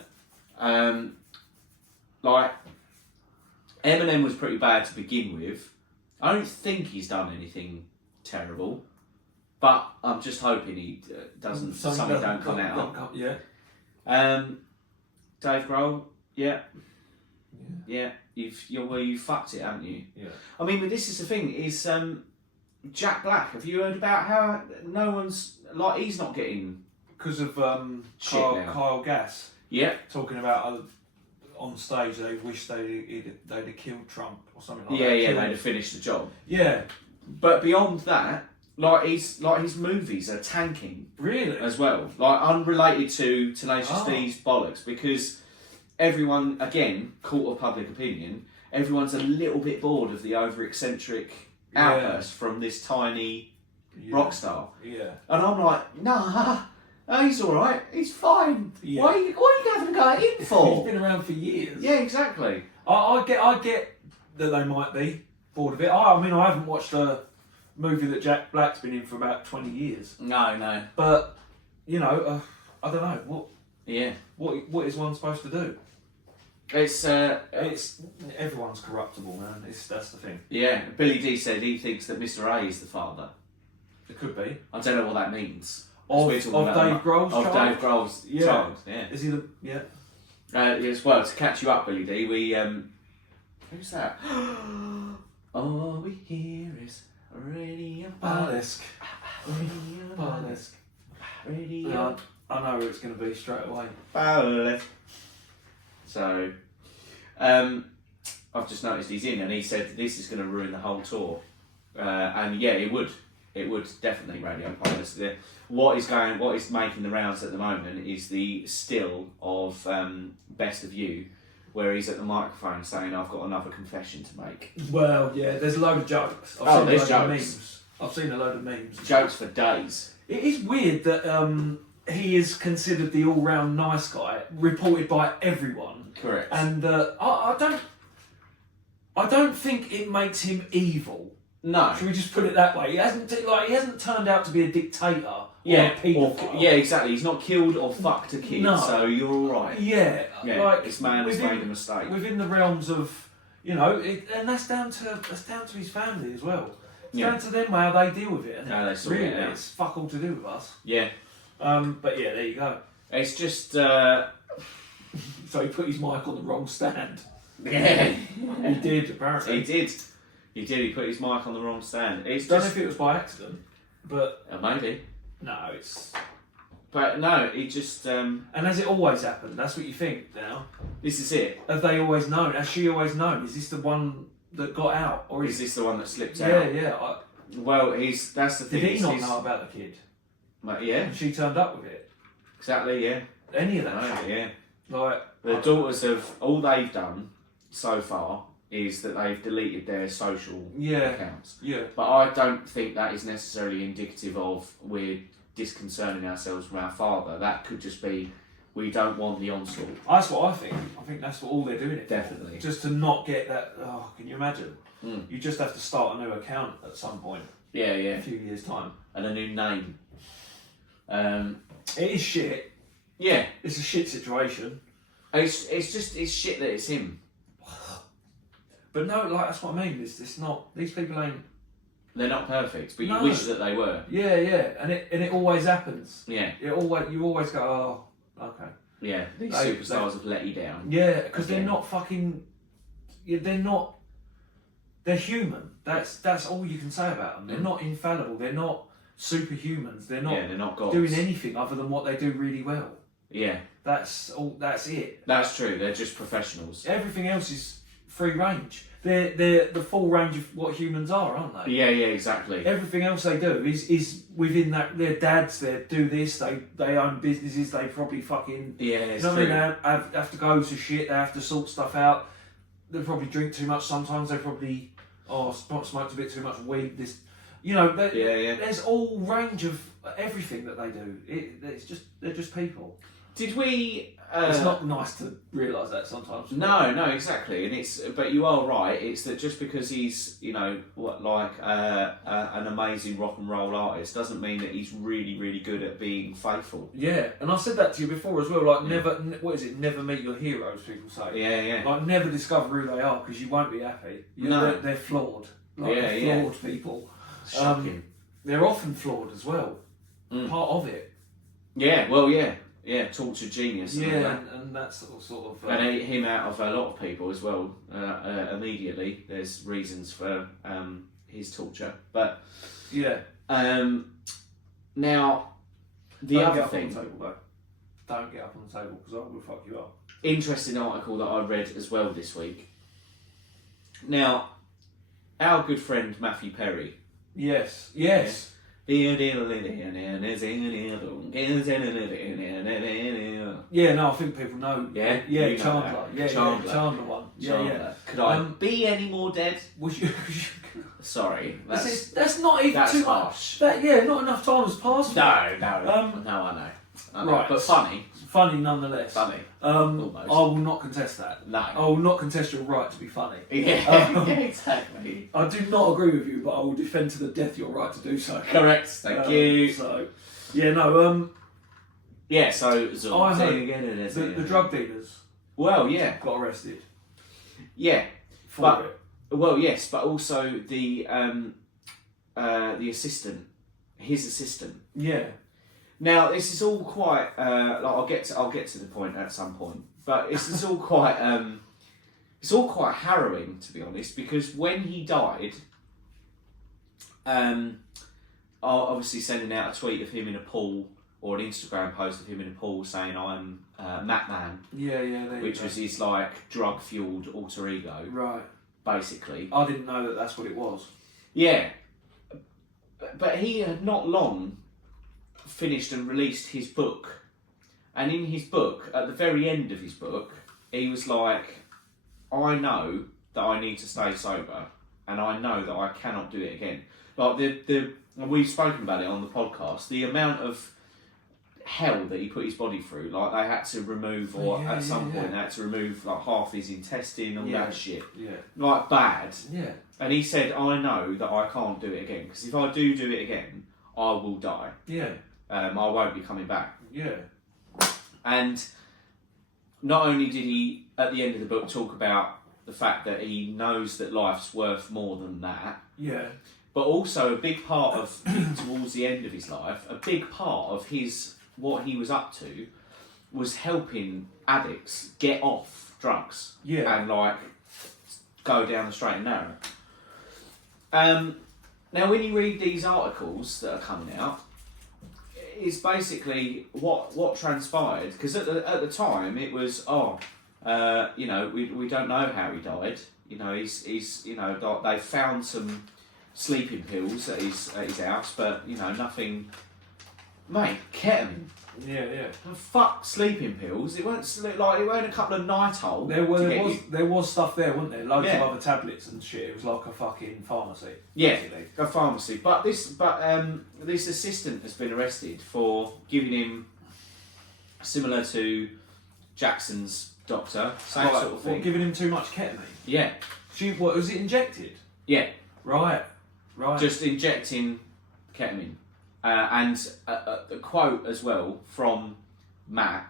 Like, Eminem was pretty bad to begin with. I don't think he's done anything terrible, but I'm just hoping he doesn't. Something don't come out. Yeah. Dave Grohl, yeah. You fucked it, haven't you? Yeah. I mean, but this is the thing: is Jack Black. Have you heard about how no one's like he's not getting Because of Shit now. Kyle Gass yeah. talking about on stage they wish they'd have killed Trump or something like Yeah, that. they'd have finished the job. Yeah. But beyond that, his movies are tanking Really? as well. Like, unrelated to Tenacious Oh. D's bollocks, because everyone, again, court of public opinion, everyone's a little bit bored of the over-eccentric outburst from this tiny rock star. Yeah. And I'm like, nah, he's alright, he's fine. Yeah. What are you having a go at him He's for? been around for years. Yeah, exactly. I get that they might be bored of it. I mean, I haven't watched a movie that Jack Black's been in for about 20 years. No. But, I don't know. Yeah. What is one supposed to do? It's Everyone's corruptible, man. That's the thing. yeah, Billy D said he thinks that Mr. A is the father. It could be. I don't know what that means. Of We're talking about Dave Grohl's Of child? Dave Grohl's Yeah. child, yeah. Is he the... Yeah. Yes, well, to catch you up, Billy D, we, who's that? All we hear is radio. Burlesque. Radio. Burlesque. Radio. Yeah, I know who it's going to be straight away. Burlesque. So, I've just noticed he's in, and he said this is going to ruin the whole tour. And yeah, it would. It would definitely radio playlist. What is making the rounds at the moment is the still of Best of You, where he's at the microphone saying, "I've got another confession to make." Well, yeah, there's a load of jokes. There's jokes. Memes. I've seen a load of memes. Jokes for days. It is weird that he is considered the all-round nice guy, reported by everyone. Correct. And I don't think it makes him evil. No. Should we just put it that way? He hasn't turned out to be a dictator or Yeah. a paedophile. Yeah, exactly. He's not killed or fucked a kid, No. so you're all right. Yeah, Yeah. like This man has made a mistake. within the realms of, and that's down to his family as well. It's Yeah. down to them how they deal with it. And How they sort it really, out. it's fuck all to do with us. Yeah. But yeah, there you go. It's just. So he put his mic on the wrong stand. Yeah. He did apparently. He did. He put his mic on the wrong stand. It's Don't know just. if it was by accident, but Maybe. no, it's But no, it just And has it always happened? That's what you think now. this is it. Have they always known? Has she always known? Is this the one that got out, or Is this the one that slipped Yeah, out? yeah. Well, that's the thing. Did he is not he's- know about the kid? Like, yeah, And she turned up with it. exactly. Yeah, Any of that? no, shit? yeah. Like The daughters have all they've done so far is that they've deleted their social Yeah. accounts. Yeah. But I don't think that is necessarily indicative of we're disconcerting ourselves from our father. That could just be we don't want the onslaught. That's what I think. I think that's what all they're doing it for. Definitely. Just to not get that. Oh, can you imagine? Mm. You just have to start a new account at some point. Yeah, In yeah. a few years' time. And a new name. It is shit. Yeah. It's a shit situation. It's shit that it's him. But no, like that's what I mean. It's not. These people ain't. They're not perfect, but you No. wish that they were. Yeah, yeah, and it always happens. Yeah. You always go, oh, okay. Yeah. These They- superstars have let you down. Yeah, because they're Again. not fucking. Yeah, they're not. They're human. That's all you can say about them. They're not infallible. They're not superhumans. They're not Yeah, they're not gods. doing anything other than what they do really well. Yeah. That's all. That's it. That's true. They're just professionals. Everything else is free range. They're the full range of what humans are, aren't they? Yeah, yeah, exactly. Everything else they do is within that. Their dads, they do this. They own businesses. They probably fucking. Yeah, You it's know what I true. mean? They have to go to shit. They have to sort stuff out. They probably drink too much sometimes. They probably smoked a bit too much weed. This, you know. Yeah, yeah. There's all range of everything that they do. They're just people. Did we? It's not nice to realise that sometimes. No, exactly, and but you are right. It's that just because he's an amazing rock and roll artist doesn't mean that he's really, really good at being faithful. Yeah, and I said that to you before as well. Like what is it? Never meet your heroes. People say. Yeah, yeah. Like never discover who they are because you won't be happy. No. They're flawed. Like, Yeah, they're flawed people. Shocking. They're often flawed as well. Mm. Part of it. Yeah, well, yeah, tortured genius. And all Yeah, that. and that's sort of. And him out of a lot of people as well. Immediately, there's reasons for his torture, but yeah. now the Don't other get up thing. on the table though. Don't get up on the table because I will fuck you up. Interesting article that I read as well this week. Now, our good friend Matthew Perry. Yes. Yeah, no, I think people know. Yeah? Yeah, You know Chandler. that. Yeah, Chandler. Chandler one. Yeah, yeah. Could I be any more dead? Was you? Sorry, That's not even that's too harsh. much. Not enough time has passed. No, I know. Right. But funny. Funny nonetheless. Funny. I Almost. will not contest that. No. I will not contest your right to be funny. Yeah, exactly. I do not agree with you, but I will defend to the death your right to do so. Correct. Thank you. So, yeah, no. Yeah. So I say heard it again. the drug dealers Well, yeah, got arrested yeah. for But- it. Well, yes, but also the assistant, his assistant. Yeah. Now, this is all quite. I'll get to the point at some point, but this is all quite. It's all quite harrowing, to be honest, because when he died, obviously sending out a tweet of him in a pool or an Instagram post of him in a pool saying I'm Matt Man, Yeah, yeah. There you which go. was his like drug fueled alter ego, Right. basically. I didn't know that that's what it was. Yeah, but he had not long finished and released his book, and in his book, at the very end of his book, he was like, I know that I need to stay sober, and I know that I cannot do it again. Like and we've spoken about it on the podcast, the amount of hell that he put his body through, like they had to remove, or Yeah, at some yeah, point yeah. they had to remove like half his intestine, all Yeah. that shit, Yeah. like bad. Yeah. And he said, I know that I can't do it again, because if I do it again, I will die. Yeah. I won't be coming back. Yeah. And not only did he, at the end of the book, talk about the fact that he knows that life's worth more than that, Yeah. but also a big part of, towards the end of his life, a big part of what he was up to was helping addicts get off drugs. Yeah. And like go down the straight and narrow. Now when you read these articles that are coming out, it's basically what transpired, because at the time it was you know, we don't know how he died. You know, he's you know, they found some sleeping pills at his house, but you know, nothing. Mate, ketamine. Yeah. The fuck, sleeping pills. It weren't like it weren't a couple of Nitol. There was stuff there, wasn't there? Loads Yeah. of other tablets and shit. It was like a fucking pharmacy. Yeah, basically. a pharmacy. But this assistant has been arrested for giving him, similar to Jackson's doctor, same Right, sort of thing. What, giving him too much ketamine? Yeah, What was it injected? yeah. Right. Just injecting ketamine. And a quote as well from Matt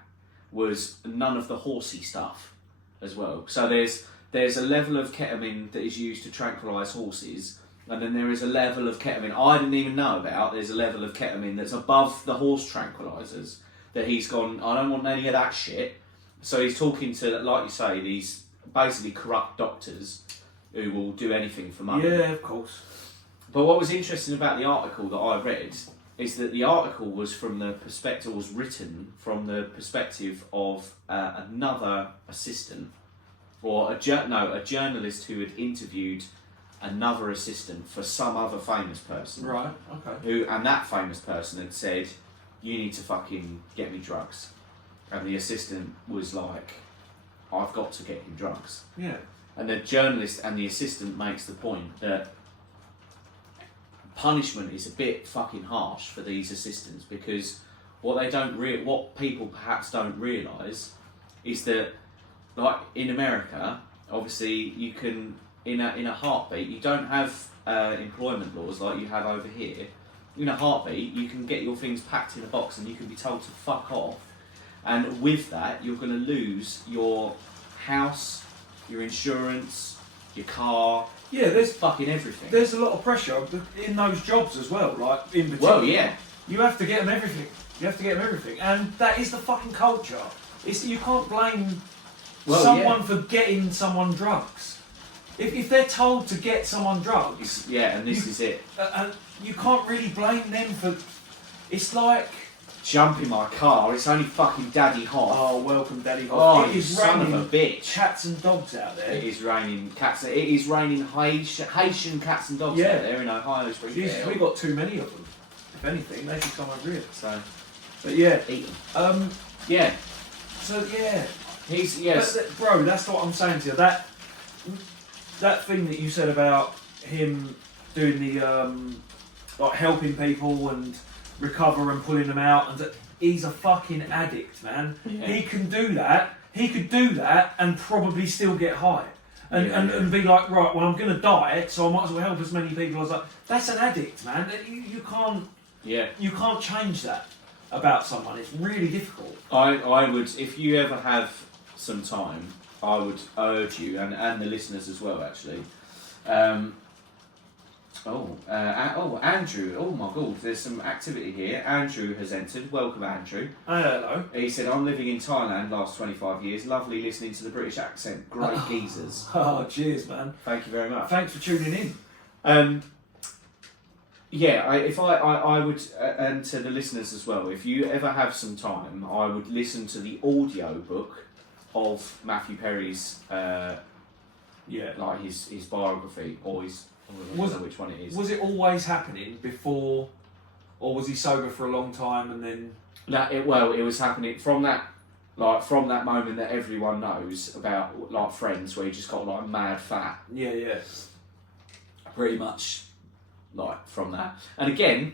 was none of the horsey stuff as well. So there's a level of ketamine that is used to tranquilise horses, and then there is a level of ketamine I didn't even know about. There's a level of ketamine that's above the horse tranquilisers that he's gone, I don't want any of that shit. So he's talking to, like you say, these basically corrupt doctors who will do anything for money. Yeah, of course. But what was interesting about the article that I read is that the article was was written from the perspective of another assistant, or a journalist who had interviewed another assistant for some other famous person. Right. Okay. And that famous person had said, "You need to fucking get me drugs," and the assistant was like, "I've got to get him drugs." Yeah. And the journalist and the assistant makes the point that punishment is a bit fucking harsh for these assistants, because what people perhaps don't realise is that, like in America, obviously you can in a heartbeat, you don't have employment laws like you have over here. In a heartbeat, you can get your things packed in a box and you can be told to fuck off. And with that, you're going to lose your house, your insurance, your car. Yeah, there's fucking everything. There's a lot of pressure in those jobs as well. Like in particular, Well, yeah. You have to get them everything. And that is the fucking culture. You can't blame someone for getting someone drugs. If they're told to get someone drugs, and this is it. And you can't really blame them for. It's like, jump in my car. It's only fucking Daddy Hot. oh, welcome, Daddy Hot. Oh, you son of a bitch! Cats and dogs out there. It is raining cats. It is raining Haitian cats and dogs out there in Ohio. Jesus, we got too many of them. If anything, they should come over here. So, but yeah, eat them. Yeah. So yeah, he's yes, bro. That's what I'm saying to you. That thing that you said about him doing the like helping people and recover and pulling them out, and he's a fucking addict, man. Yeah. He can do that. He could do that and probably still get high. And be like, right, well, I'm going to die, so I might as well help as many people as I... That's an addict, man. You can't... Yeah. You can't change that about someone. It's really difficult. I would, if you ever have some time, I would urge you, and the listeners as well, actually. Andrew. Oh my God, there's some activity here. Andrew has entered. Welcome, Andrew. Hello. He said, I'm living in Thailand last 25 years. Lovely listening to the British accent. Great geezers. Oh, cheers, man. Thank you very much. Thanks for tuning in. I would, and to the listeners as well, if you ever have some time, I would listen to the audio book of Matthew Perry's, like his biography, or his... I don't know which one it is. Was it always happening before, or was he sober for a long time and then? It was happening from that moment that everyone knows about, like Friends, where he just got like mad fat. Yeah. Pretty much, like from that. And again,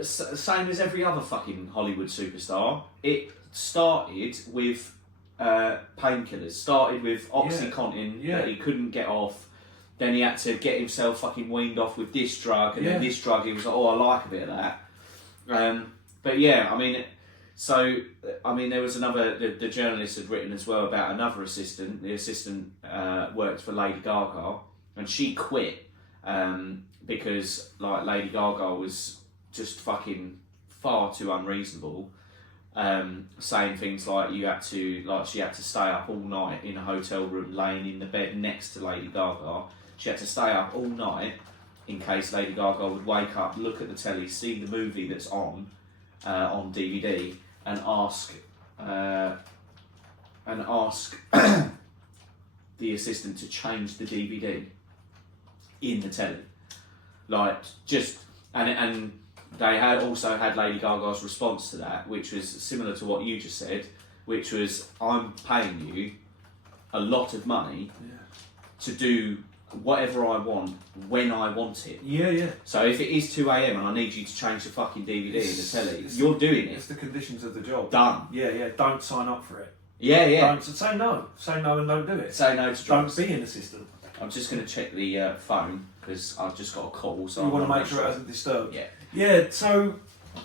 same as every other fucking Hollywood superstar, it started with painkillers. Started with OxyContin that he couldn't get off. Then he had to get himself fucking weaned off with this drug, and then this drug, he was like, oh, I like a bit of that. But yeah, there was another, the journalist had written as well about another assistant. The assistant worked for Lady Gaga, and she quit because like Lady Gaga was just fucking far too unreasonable. Saying things like she had to stay up all night in a hotel room, laying in the bed next to Lady Gaga. She had to stay up all night in case Lady Gaga would wake up, look at the telly, see the movie that's on, on DVD and ask the assistant to change the DVD in the telly, like just and they had also had Lady Gaga's response to that, which was similar to what you just said, which was, I'm paying you a lot of money to do whatever I want when I want it. Yeah, yeah. So if it is 2 a.m. and I need you to change the fucking DVD in the telly, you're doing it. It's the conditions of the job. Done. Yeah, yeah. Don't sign up for it. Yeah, yeah. Don't say no. Say no and don't do it. Say no to drugs. Don't be an assistant. I'm just going to check the phone because I've just got a call. So You want to make sure it hasn't disturbed. Yeah. Yeah. So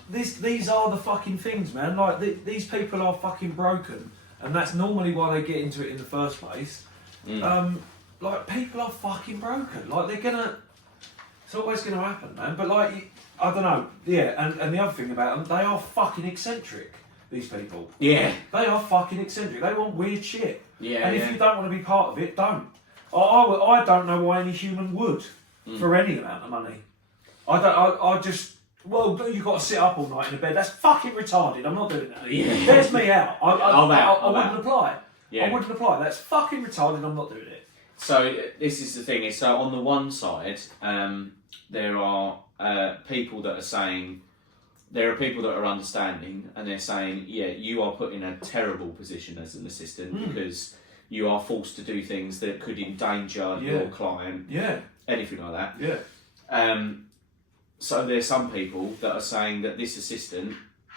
these are the fucking things, man. Like these people are fucking broken, and that's normally why they get into it in the first place. Like people are fucking broken. Like it's always gonna happen, man. But like, I don't know. Yeah. And the other thing about them, they are fucking eccentric. These people. Yeah. They are fucking eccentric. They want weird shit. Yeah. And if you don't want to be part of it, don't. I don't know why any human would for any amount of money. I just. Well, you've got to sit up all night in a bed. That's fucking retarded. I'm not doing that. Yeah. There's me out. I wouldn't out. apply. Yeah. I wouldn't apply. That's fucking retarded. I'm not doing it. So this is the thing. So on the one side, there are people that are saying, there are people that are understanding, and they're saying, yeah, you are put in a terrible position as an assistant because you are forced to do things that could endanger your client. Yeah. Anything like that. Yeah. So there's some people that are saying that this assistant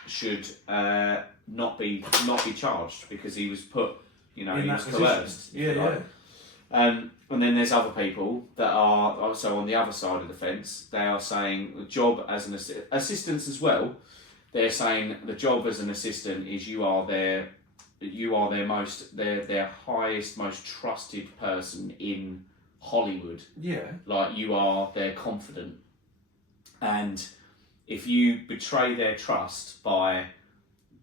should not be charged because he was put, he was coerced. Yeah, yeah. And then there's other people that are also on the other side of the fence. They are saying the job as an assistants as well. They're saying the job as an assistant is you are their highest, most trusted person in Hollywood. Yeah. Like you are their confidant. And if you betray their trust by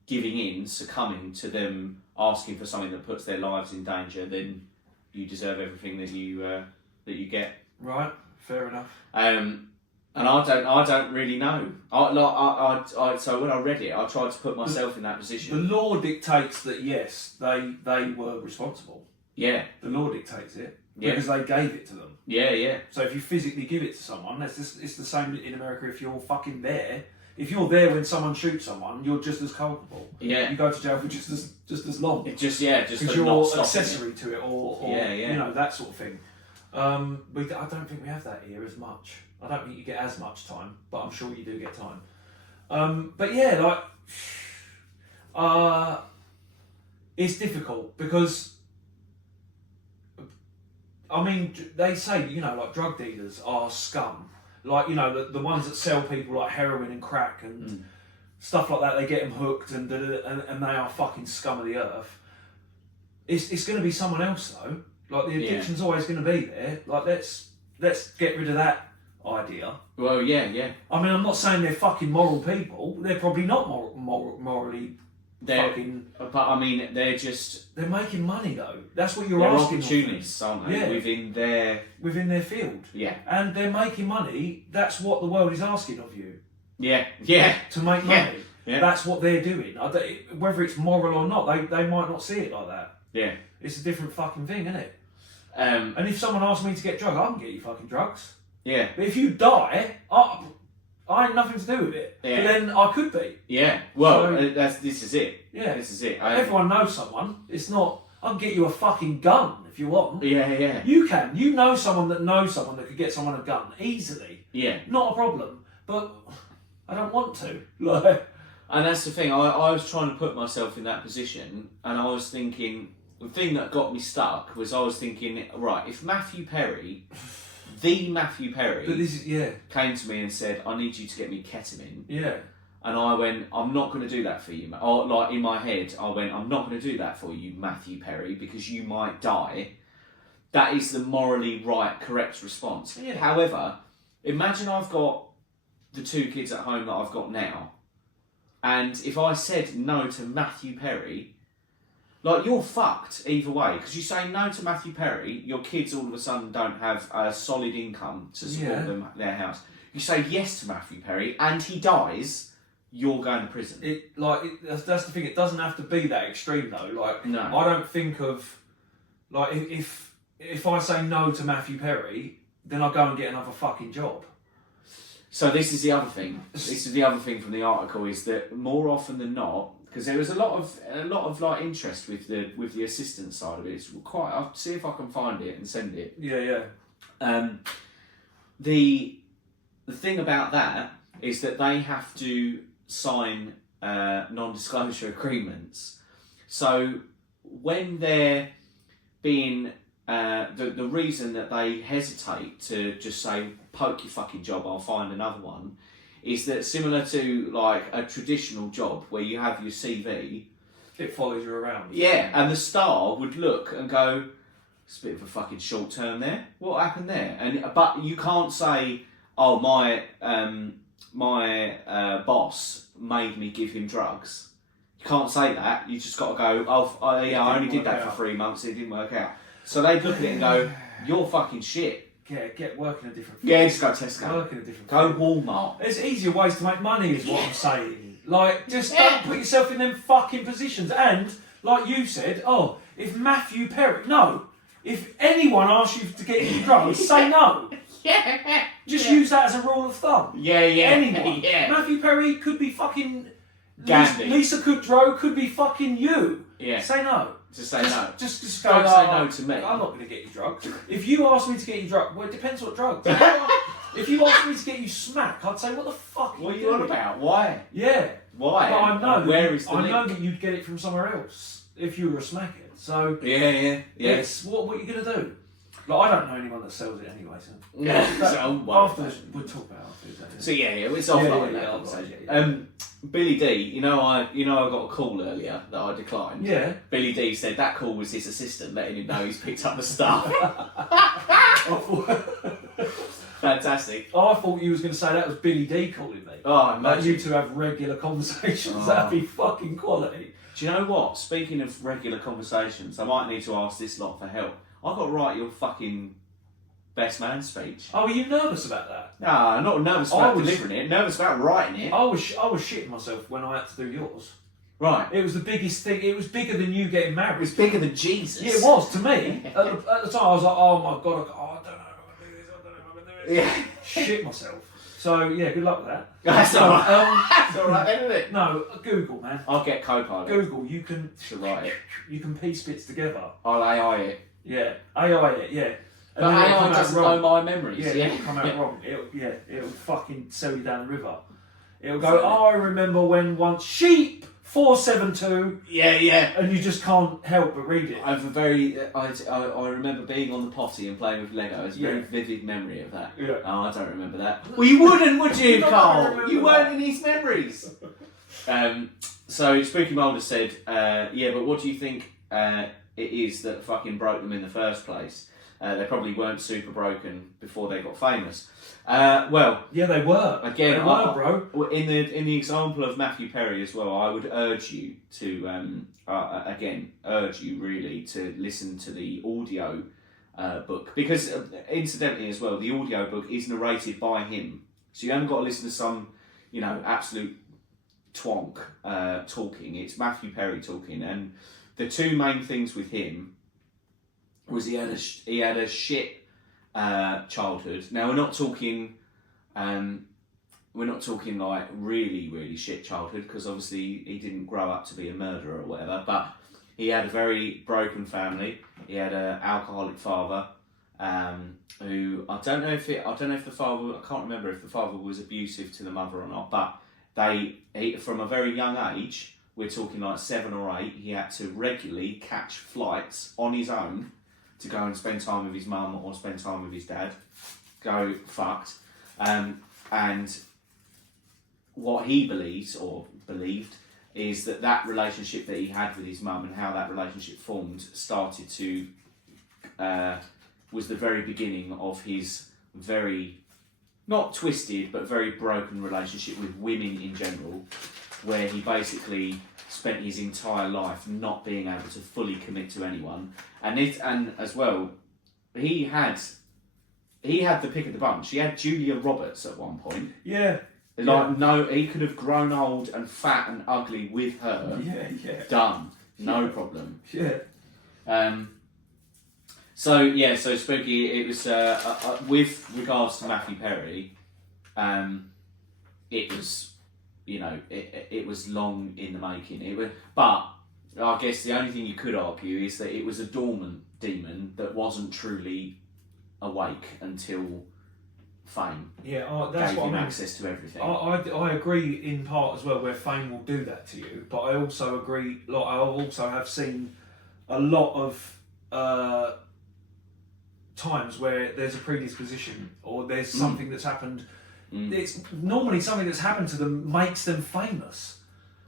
giving in, succumbing to them asking for something that puts their lives in danger, then you deserve everything that you get. Right. Fair enough. And I don't really know. So when I read it, I tried to put myself in that position. The law dictates that yes, they were responsible. Yeah. The law dictates it Yeah. because they gave it to them. Yeah, yeah. So if you physically give it to someone, it's the same in America. If you're fucking there, if you're there when someone shoots someone, you're just as culpable. Yeah. You go to jail for just as long. Just because for you're not stopping accessory to it, or that sort of thing. I don't think we have that here as much. I don't think you get as much time, but I'm sure you do get time. But yeah, like, it's difficult because, I mean, they say, like drug dealers are scum. Like, the ones that sell people like heroin and crack and stuff like that, they get them hooked and they are fucking scum of the earth. It's going to be someone else though. Like the addiction's always going to be there. Like let's get rid of that idea. Well, yeah. I mean, I'm not saying they're fucking moral people. They're probably not morally fucking. But I mean, they're making money though. That's what you're they're asking. Opportunists, aren't they? Yeah. Within their field. Yeah. And they're making money. That's what the world is asking of you. Yeah. To make money. Yeah. That's what they're doing. Whether it's moral or not, they might not see it like that. Yeah. It's a different fucking thing, isn't it? And if someone asks me to get drugs, I can get you fucking drugs. Yeah. But if you die, I ain't nothing to do with it. Yeah. But then I could be. Yeah. Well, So- this is it. Yeah. This is it. Everyone knows someone. It's not. I can get you a fucking gun if you want. Yeah. You can. You know someone that could get someone a gun easily. Yeah. Not a problem. But I don't want to. Like. And that's the thing. I was trying to put myself in that position, and I was thinking. The thing that got me stuck was I was thinking, right, if Matthew Perry, But this is came to me and said, I need you to get me ketamine. Yeah. And I went, I'm not going to do that for you. Or like in my head, I went, I'm not going to do that for you, Matthew Perry, because you might die. That is the morally right, correct response. Yeah. However, imagine I've got the 2 kids at home that I've got now. And if I said no to Matthew Perry, like, you're fucked either way. Because you say no to Matthew Perry, your kids all of a sudden don't have a solid income to support their house. You say yes to Matthew Perry, and he dies, you're going to prison. That's the thing. It doesn't have to be that extreme though. Like, No. I don't think of like if I say no to Matthew Perry, then I go and get another fucking job. So this is the other thing. This is the other thing from the article is that more often than not, because there was a lot of like interest with the assistant side of it. It's quite. I'll see if I can find it and send it. Yeah. The thing about that is that they have to sign non-disclosure agreements. So when they're being the reason that they hesitate to just say poke your fucking job, I'll find another one, is that similar to like a traditional job where you have your CV, it follows you around. Yeah, and the star would look and go, it's a bit of a fucking short term there. What happened there? But you can't say, oh my boss made me give him drugs. You can't say that. You just got to go, oh yeah, I only did that for 3 months. It didn't work out. So they'd look at it and go, you're fucking shit. Get work in a different field. Yeah, just go Tesco. Work in a different Go field. Walmart. There's easier ways to make money is what I'm saying. Like, just don't put yourself in them fucking positions. And, like you said, if Matthew Perry... No. If anyone asks you to get you drugs, say no. Yeah. Just use that as a rule of thumb. Yeah. Anyone. Yeah. Matthew Perry could be fucking... Gandhi. Lisa Kudrow could be fucking you. Yeah. Say no. Just say no. Just go, Don't say no to me. I'm not going to get you drugs. If you ask me to get you drugs, well, it depends what drugs. If you ask me to get you smack, I'd say, what the fuck What are you on about? Why? Yeah. Why? But I know. Where is the I link? know that you'd get it from somewhere else if you were a smackhead. So Yeah. it's what are you going to do? Like, I don't know anyone that sells it anyway. So So we'll talk about it after. So it's offline that conversation. Yeah. Billy D, you know I got a call earlier that I declined. Yeah. Billy D said that call was his assistant letting him know he's picked up the stuff. Fantastic. I thought you was going to say that was Billy D calling me. Oh, Like imagine. you two have regular conversations. That'd be fucking quality. Do you know what? Speaking of regular conversations, I might need to ask this lot for help. I got to write your fucking best man speech. Oh, were you nervous about that? Nah, I'm not nervous about delivering it. Nervous about writing it. I was shitting myself when I had to do yours. Right. It was the biggest thing. It was bigger than you getting It married. was bigger than Jesus. Yeah, it was to me. At the time, I was like, oh my god, I don't know if I can do this. I don't know if I can do it. Yeah. Shit myself. So yeah, good luck with that. That's alright. That's alright then, isn't it? No, Google, man. I'll get Copilot Google. You can to write it. You can piece bits together. I'll AI it. Yeah, AI it. Yeah. And But then it'll AI come out doesn't wrong. know my memories. Yeah, it'll come out wrong. It'll fucking sell you down the river. It'll go, I remember when once sheep 472, Yeah. and you just can't help but read it. I remember being on the potty and playing with Lego. It's a very vivid memory of that. Yeah. Oh, I don't remember that. Well, you wouldn't, would you, No, I Carl? remember You weren't that. in his memories. So Spooky Mulder said, but what do you think it is that fucking broke them in the first place? They probably weren't super broken before they got famous. Well, Yeah, they were. again, They were, bro. In the example of Matthew Perry as well, I would urge you to urge you really to listen to the audio book, because incidentally as well, the audio book is narrated by him, so you haven't got to listen to some absolute twonk talking. It's Matthew Perry talking, and the two main things with him was he had a shit childhood. Now we're not talking like really, really shit childhood, because obviously he didn't grow up to be a murderer or whatever, but he had a very broken family. He had an alcoholic father, who I don't know if the father, I can't remember if the father was abusive to the mother or not, but from a very young age, we're talking like 7 or 8, he had to regularly catch flights on his own to go and spend time with his mum or spend time with his dad. Go fucked. And what he believed is that relationship that he had with his mum and how that relationship formed started to was the very beginning of his very, not twisted, but very broken relationship with women in general, where he basically spent his entire life not being able to fully commit to anyone, and as well, he had the pick of the bunch. He had Julia Roberts at one point. Yeah. Like, no, he could have grown old and fat and ugly with her. Yeah. Done. No problem. Yeah. So Spooky, it was, with regards to Matthew Perry, it was, it was long in the making. But I guess the only thing you could argue is that it was a dormant demon that wasn't truly awake until fame That's gave what him I mean. access to everything. I agree in part as well, where fame will do that to you. But I also agree. Like, I also have seen a lot of times where there's a predisposition or there's something that's happened. It's normally something that's happened to them makes them famous.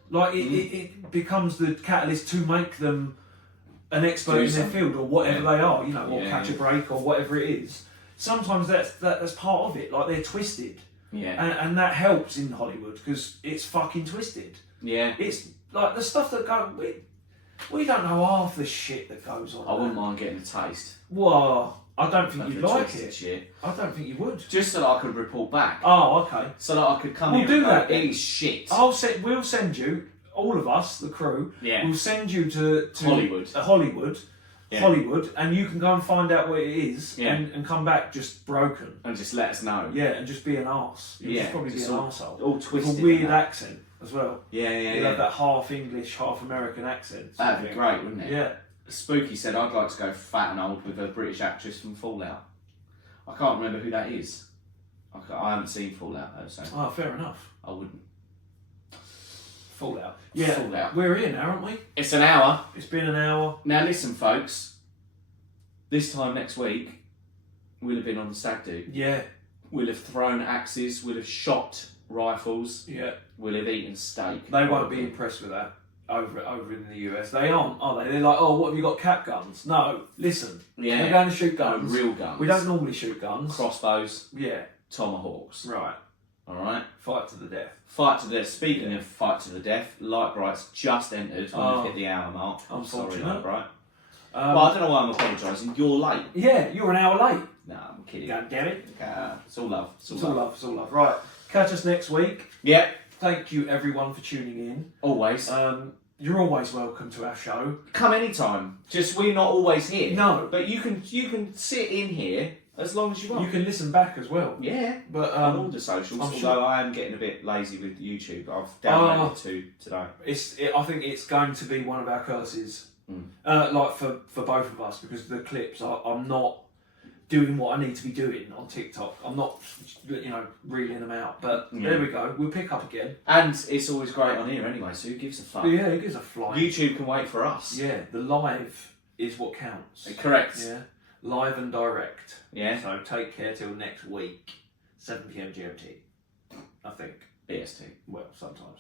Like it becomes the catalyst to make them an expert in their field or whatever they are, or catch a break or whatever it is. Sometimes that's part of it. Like, they're twisted, and that helps in Hollywood because it's fucking twisted. Yeah, it's like the stuff that we don't know half the shit that goes on. I wouldn't mind getting a taste. Well, I don't think you'd like it. Shit. I don't think you would. Just so that I could report back. Oh, okay. So that I could come We'll here do and go, that then. It is shit. We'll send you, all of us, the crew. Yeah. We'll send you to Hollywood. Hollywood, and you can go and find out what it is, Yeah. and come back just broken. And just let us know. Yeah, and just be an arse. You'll just probably be an arsehole. All With twisted. a weird accent as well. Yeah. You'll have that half English, half American accent. That'd be great, wouldn't it? Yeah. Spooky said, I'd like to go fat and old with a British actress from Fallout. I can't remember who that is. I haven't seen Fallout though, so Oh, fair enough. I wouldn't. Fallout. Yeah, Fallout. we're in, aren't we? It's an hour. It's been an hour. Now listen, folks. This time next week, we'll have been on the stag do. Yeah. We'll have thrown axes. We'll have shot rifles. Yeah. We'll have eaten steak. They won't be impressed with that over in the US. They aren't, are they? They're like, oh, what have you got, cap guns? No, listen. Yeah. We're going to shoot guns. Real guns. We don't normally shoot guns. Crossbows. Yeah. Tomahawks. Right. Alright. Fight to the death. Fight to the death. Speaking of fight to the death, Light Bright's just entered when we've hit the hour mark. I'm sorry, Unfortunate. Light Bright. Well, I don't know why I'm apologising. You're late. Yeah, you're an hour late. Nah, I'm kidding. God damn it. It's all love. It's all love. It's all love. Right. Catch us next week. Yep. Thank you, everyone, for tuning in. Always. You're always welcome to our show. Come anytime. Just we're not always here. No. But you can sit in here as long as you want. You can listen back as well. Yeah. But on all the socials. I'm Although sure- I am getting a bit lazy with YouTube. I've downloaded 2 today. I think it's going to be one of our curses. Like for both of us, because the clips I'm not doing what I need to be doing on TikTok. I'm not, reeling them out. But there we go. We'll pick up again. And it's always great on here anyway, so who gives a fuck? But yeah, it gives a fly. YouTube can wait for us. Yeah, the live is what counts. Correct. Yeah, live and direct. Yeah. So take care till next week, 7 p.m. GMT. I think. BST. Well, sometimes.